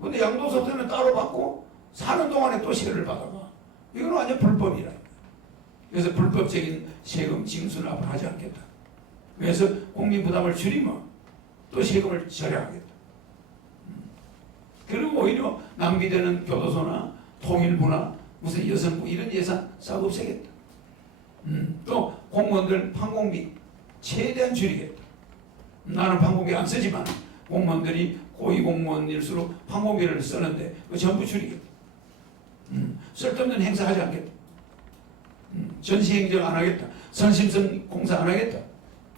근데 양도소득세는 따로 받고 사는 동안에 또 세를 받아가. 이건 완전 불법이라. 그래서 불법적인 세금 징수는 앞으로 하지 않겠다. 그래서 국민 부담을 줄이면 또 세금을 절약하겠다. 그리고 오히려 낭비되는 교도소나 통일부나 무슨 여성부 이런 예산 싹 없애겠다. 또 공무원들 판공비 최대한 줄이겠다. 나는 판공비 안 쓰지만 공무원들이 고위공무원일수록 판공비를 쓰는데 그 전부 줄이겠다. 쓸데없는 행사하지 않겠다. 전시행정 안 하겠다. 선심성 공사 안 하겠다.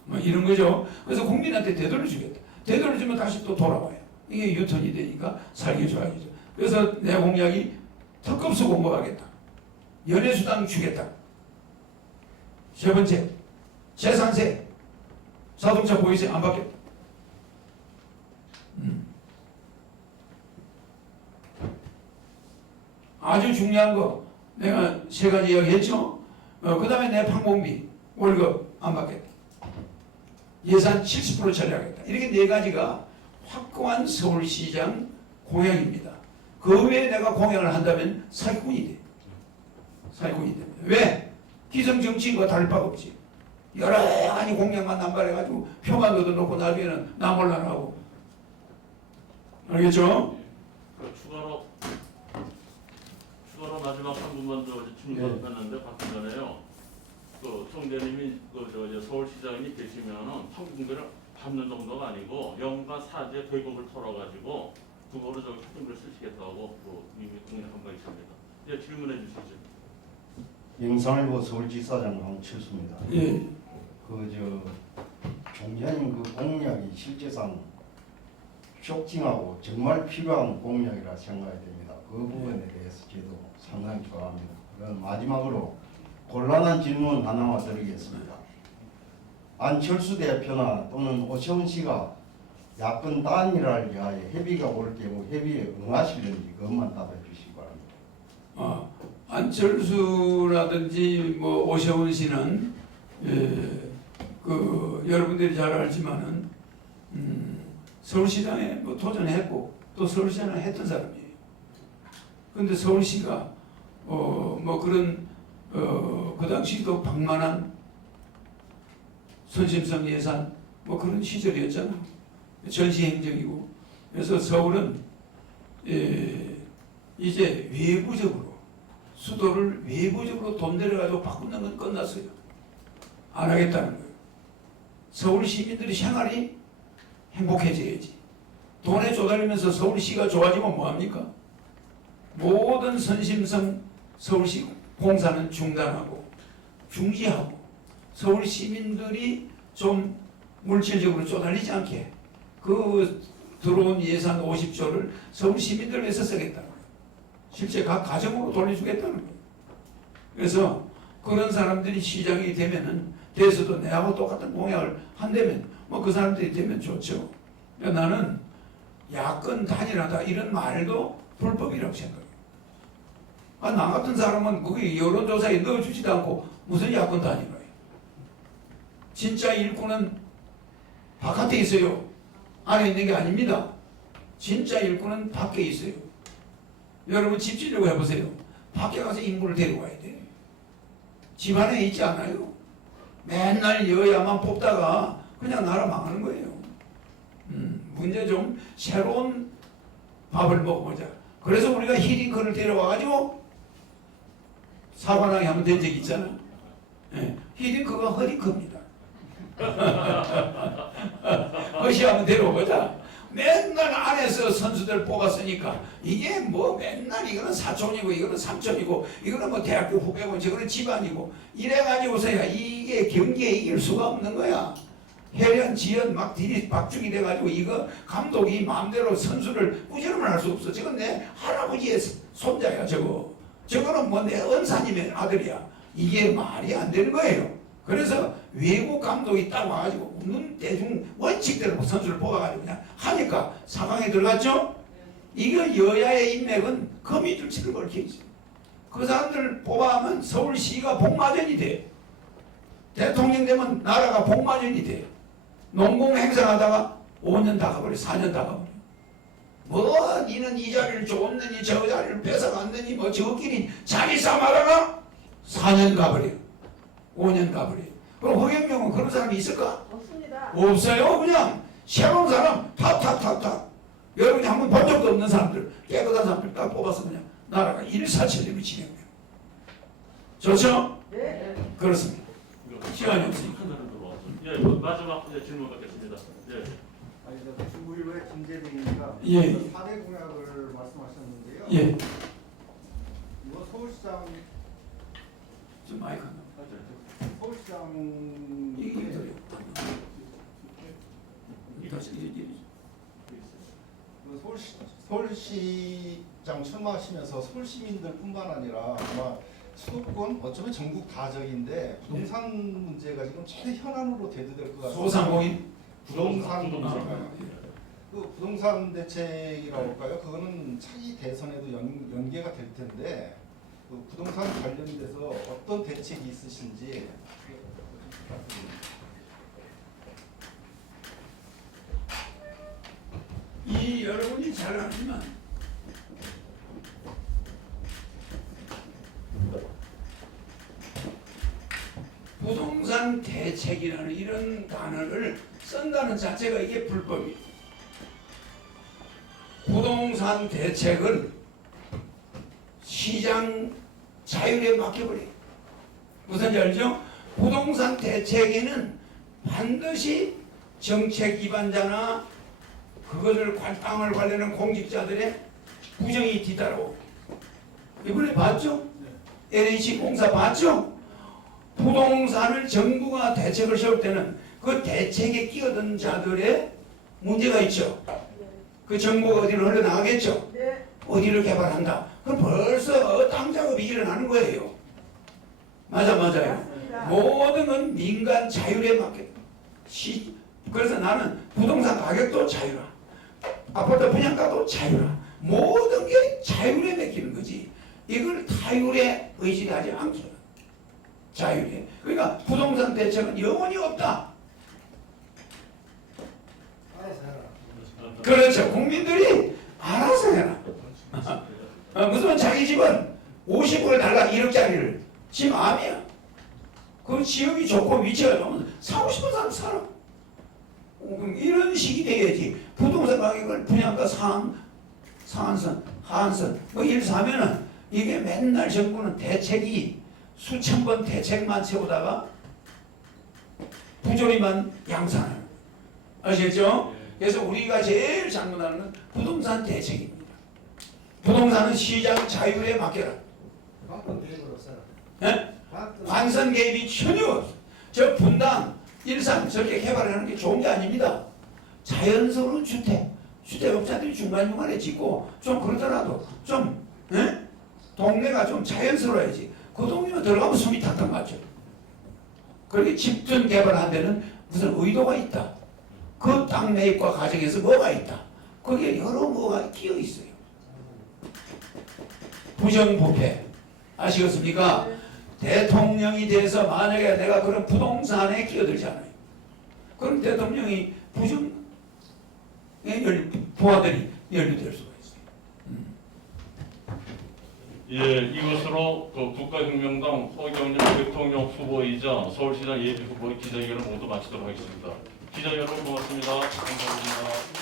뭐 이런 거죠. 그래서 국민한테 되돌려 주겠다. 되돌려 주면 다시 또 돌아와요. 이게 유턴이 되니까 살기 좋아지죠. 그래서 내 공약이 특급수 공급하겠다. 연예수당 주겠다. 세 번째, 재산세, 자동차 보유세 안 받겠다. 아주 중요한 거 내가 세 가지 이야기했죠. 그 다음에 내 판공비 월급 안 받겠다. 예산 70% 처리하겠다. 이렇게 네 가지가 확고한 서울시장 공약입니다. 그 외에 내가 공약을 한다면 사기꾼이 돼. 사기꾼이 됩니다. 왜? 기성정치인과 다를 바가 없지. 여러 가지 공약만 남발해가지고 표만 얻어놓고 나중에는 나 몰라라고. 알겠죠? 추가로 마지막 한 분만 더 질문했는데 바뀌잖아요. 그 총재님이 서울시장이 되시면은 판공비를 받는 정도가 아니고 영과 사제 대국을 털어가지고 그거로 판공비를 쓰시겠다고 이미 공약한 바 있습니다. 이제 질문해 주시죠. 영상일보 서울지사장 황철수입니다. 예. 총재님 그 공약이 실제상 쇼킹하고 정말 필요한 공약이라 생각이 됩니다. 그 부분에 대해서 저도 상당히 좋아합니다. 그럼 마지막으로 곤란한 질문 하나만 드리겠습니다. 안철수 대표나 또는 오세훈 씨가 야권 단일화를 위하여 협의가 올 경우 협의에 응하시는지 그것만 답해 주시기 바랍니다. 안철수라든지 뭐 오세훈 씨는 여러분들이 잘 알지만은 서울시장에 뭐 도전했고 또 서울시장을 했던 사람이에요. 그런데 서울시가 그 당시도 방만한 선심성 예산 뭐 그런 시절이었잖아. 전시행정이고. 그래서 서울은 이제 외부적으로 수도를 외부적으로 돈 들여가지고 바꾸는 건 끝났어요. 안 하겠다는 거예요. 서울 시민들이 생활이 행복해져야지. 돈에 쪼달리면서 서울시가 좋아지면 뭐합니까? 모든 선심성 서울시 공사는 중단하고 중지하고 서울 시민들이 좀 물질적으로 쪼달리지 않게 그 들어온 예산 50조를 서울 시민들 위해서 쓰겠다는 거예요. 실제 각 가정으로 돌려주겠다는 거예요. 그래서 그런 사람들이 시장이 되면은 돼서도 내하고 똑같은 공약을 한다면 뭐 그 사람들이 되면 좋죠. 그러니까 나는 야권 단일하다 이런 말도 불법이라고 생각해요. 나 같은 사람은 그게 여론조사에 넣어주지도 않고 무슨 야권 단일화예요. 진짜 일꾼은 바깥에 있어요. 안에 있는 게 아닙니다. 진짜 일꾼은 밖에 있어요. 여러분 집 지려고 해보세요. 밖에 가서 인물을 데리고 와야 돼. 집 안에 있지 않아요. 맨날 여야만 뽑다가 그냥 나라 망하는 거예요. 문제 좀 새로운 밥을 먹어보자. 그래서 우리가 히딩크를 데려와가지고 사관왕이 한번 된 적이 있잖아. 예, 히딩크가 허딩크입니다. 허시 한번 데려오자. 맨날 안에서 선수들 뽑았으니까 이게 뭐 맨날 이거는 사촌이고 이거는 삼촌이고 이거는 뭐 대학교 후배고 저거는 집안이고 이래가지고서야 이게 경기에 이길 수가 없는 거야. 혜련, 지연 막 박죽이 돼가지고 이거 감독이 마음대로 선수를 꾸지름을 할 수 없어. 저건 내 할아버지의 손자야 저거. 저거는 뭐 내 은사님의 아들이야. 이게 말이 안 되는 거예요. 그래서 외국 감독이 딱 와가지고 없는 대중 원칙대로 선수를 뽑아가지고 그냥 하니까 4강에 들어갔죠? 이거 여야의 인맥은 거미줄 치는 걸 기지. 그 사람들 뽑아하면 서울시가 복마전이 돼. 대통령 되면 나라가 복마전이 돼. 농공 행사하다가 5년 다 가버려, 4년 다 가버려. 뭐 니는 이 자리를 줬느니 저 자리를 뺏어갔느니 뭐 저끼리 자리 싸움하다가 4년 가버려, 5년 가버려. 그럼 허경영은 그런 사람이 있을까? 없습니다. 없어요. 그냥 새로운 사람 탁탁탁탁. 여러분이 한번 본 적도 없는 사람들, 깨끗한 사람들 딱 뽑아서 그냥 나라가 일사천리로 진행돼요. 좋죠? 네. 그렇습니다. 시간이 없으니까. 예, 마지막 질문 받겠습니다. 예. 아니, 저 중부일보의 김재동입니다. 예. 4대 공약을 말씀하셨는데요. 예. 이거 서울시장 좀 마이크 하나. 서울시장 이게 소리요. 다시 서울시장 출마하시면서 서울 시민들뿐만 아니라 아마 수도권 어쩌면 전국 다적인데 부동산 문제가 지금 최현안으로 대두될 것 같습니다. 소상공인. 부동산 아, 그 부동산 대책이라고 할까요? 그거는 차기 대선에도 연계가 될 텐데 그 부동산 관련돼서 어떤 대책이 있으신지. 이 여러분이 잘 알지만 부동산 대책이라는 이런 단어를 쓴다는 자체가 이게 불법이에요. 부동산 대책은 시장 자율에 맡겨버려요. 무슨지 알죠? 부동산 대책에는 반드시 정책 기반자나 그것을 땅을 관리하는 공직자들의 부정이 뒤따라오고. 이번에 봤죠? LH 공사 봤죠? 부동산을 정부가 대책을 세울 때는 그 대책에 끼어든 자들의 문제가 있죠. 그 정보가 어디로 흘러나가겠죠. 네. 어디를 개발한다. 그럼 벌써 땅 작업이 일어나는 거예요. 맞아요. 맞습니다. 모든 건 민간 자율에 맡겨. 그래서 나는 부동산 가격도 자유라. 아파트 분양가도 자유라. 모든 게 자율에 맡기는 거지. 이걸 타율에 의지하지 않죠. 자율에. 그러니까 부동산 대책은 영원히 없다. 알아서 해라. 그렇죠. 국민들이 알아서 해라. 무슨 자기 집은 50억을 달라 1억짜리를 지 마음이야. 그 지역이 좋고 위치가 좋으면 사고 싶은 사람 살아. 이런 식이 돼야지. 부동산 가격을 분양가 상한선, 하한선 뭐 이를 사면은 이게 맨날 정부는 대책이 수천 번 대책만 세우다가 부조리만 양산해요. 아시겠죠? 그래서 우리가 제일 잘못하는 건 부동산 대책입니다. 부동산은 시장 자율에 맡겨라. 관건 계획을 없애라. 예? 관선 개입이 전혀 없어. 저 분당, 일산 저렇게 개발하는 게 좋은 게 아닙니다. 자연스러운 주택업자들이 중간중간에 짓고 좀 그러더라도 좀 동네가 좀 자연스러워야지. 그 동네만 들어가면 숨이 탁탁 맞죠. 그렇게 집중 개발한 데는 무슨 의도가 있다. 그 땅 매입과 과정에서 뭐가 있다. 거기에 여러 뭐가 끼어 있어요. 부정부패 아시겠습니까? 대통령이 돼서 만약에 내가 그런 부동산에 끼어들잖아요. 그럼 대통령이 부하들이 연루될 수가 있어요. 예, 이것으로 그 국가혁명당 허경영 대통령 후보이자 서울시장 예비 후보의 기자회견을 모두 마치도록 하겠습니다. 기자 여러분 고맙습니다. 감사합니다.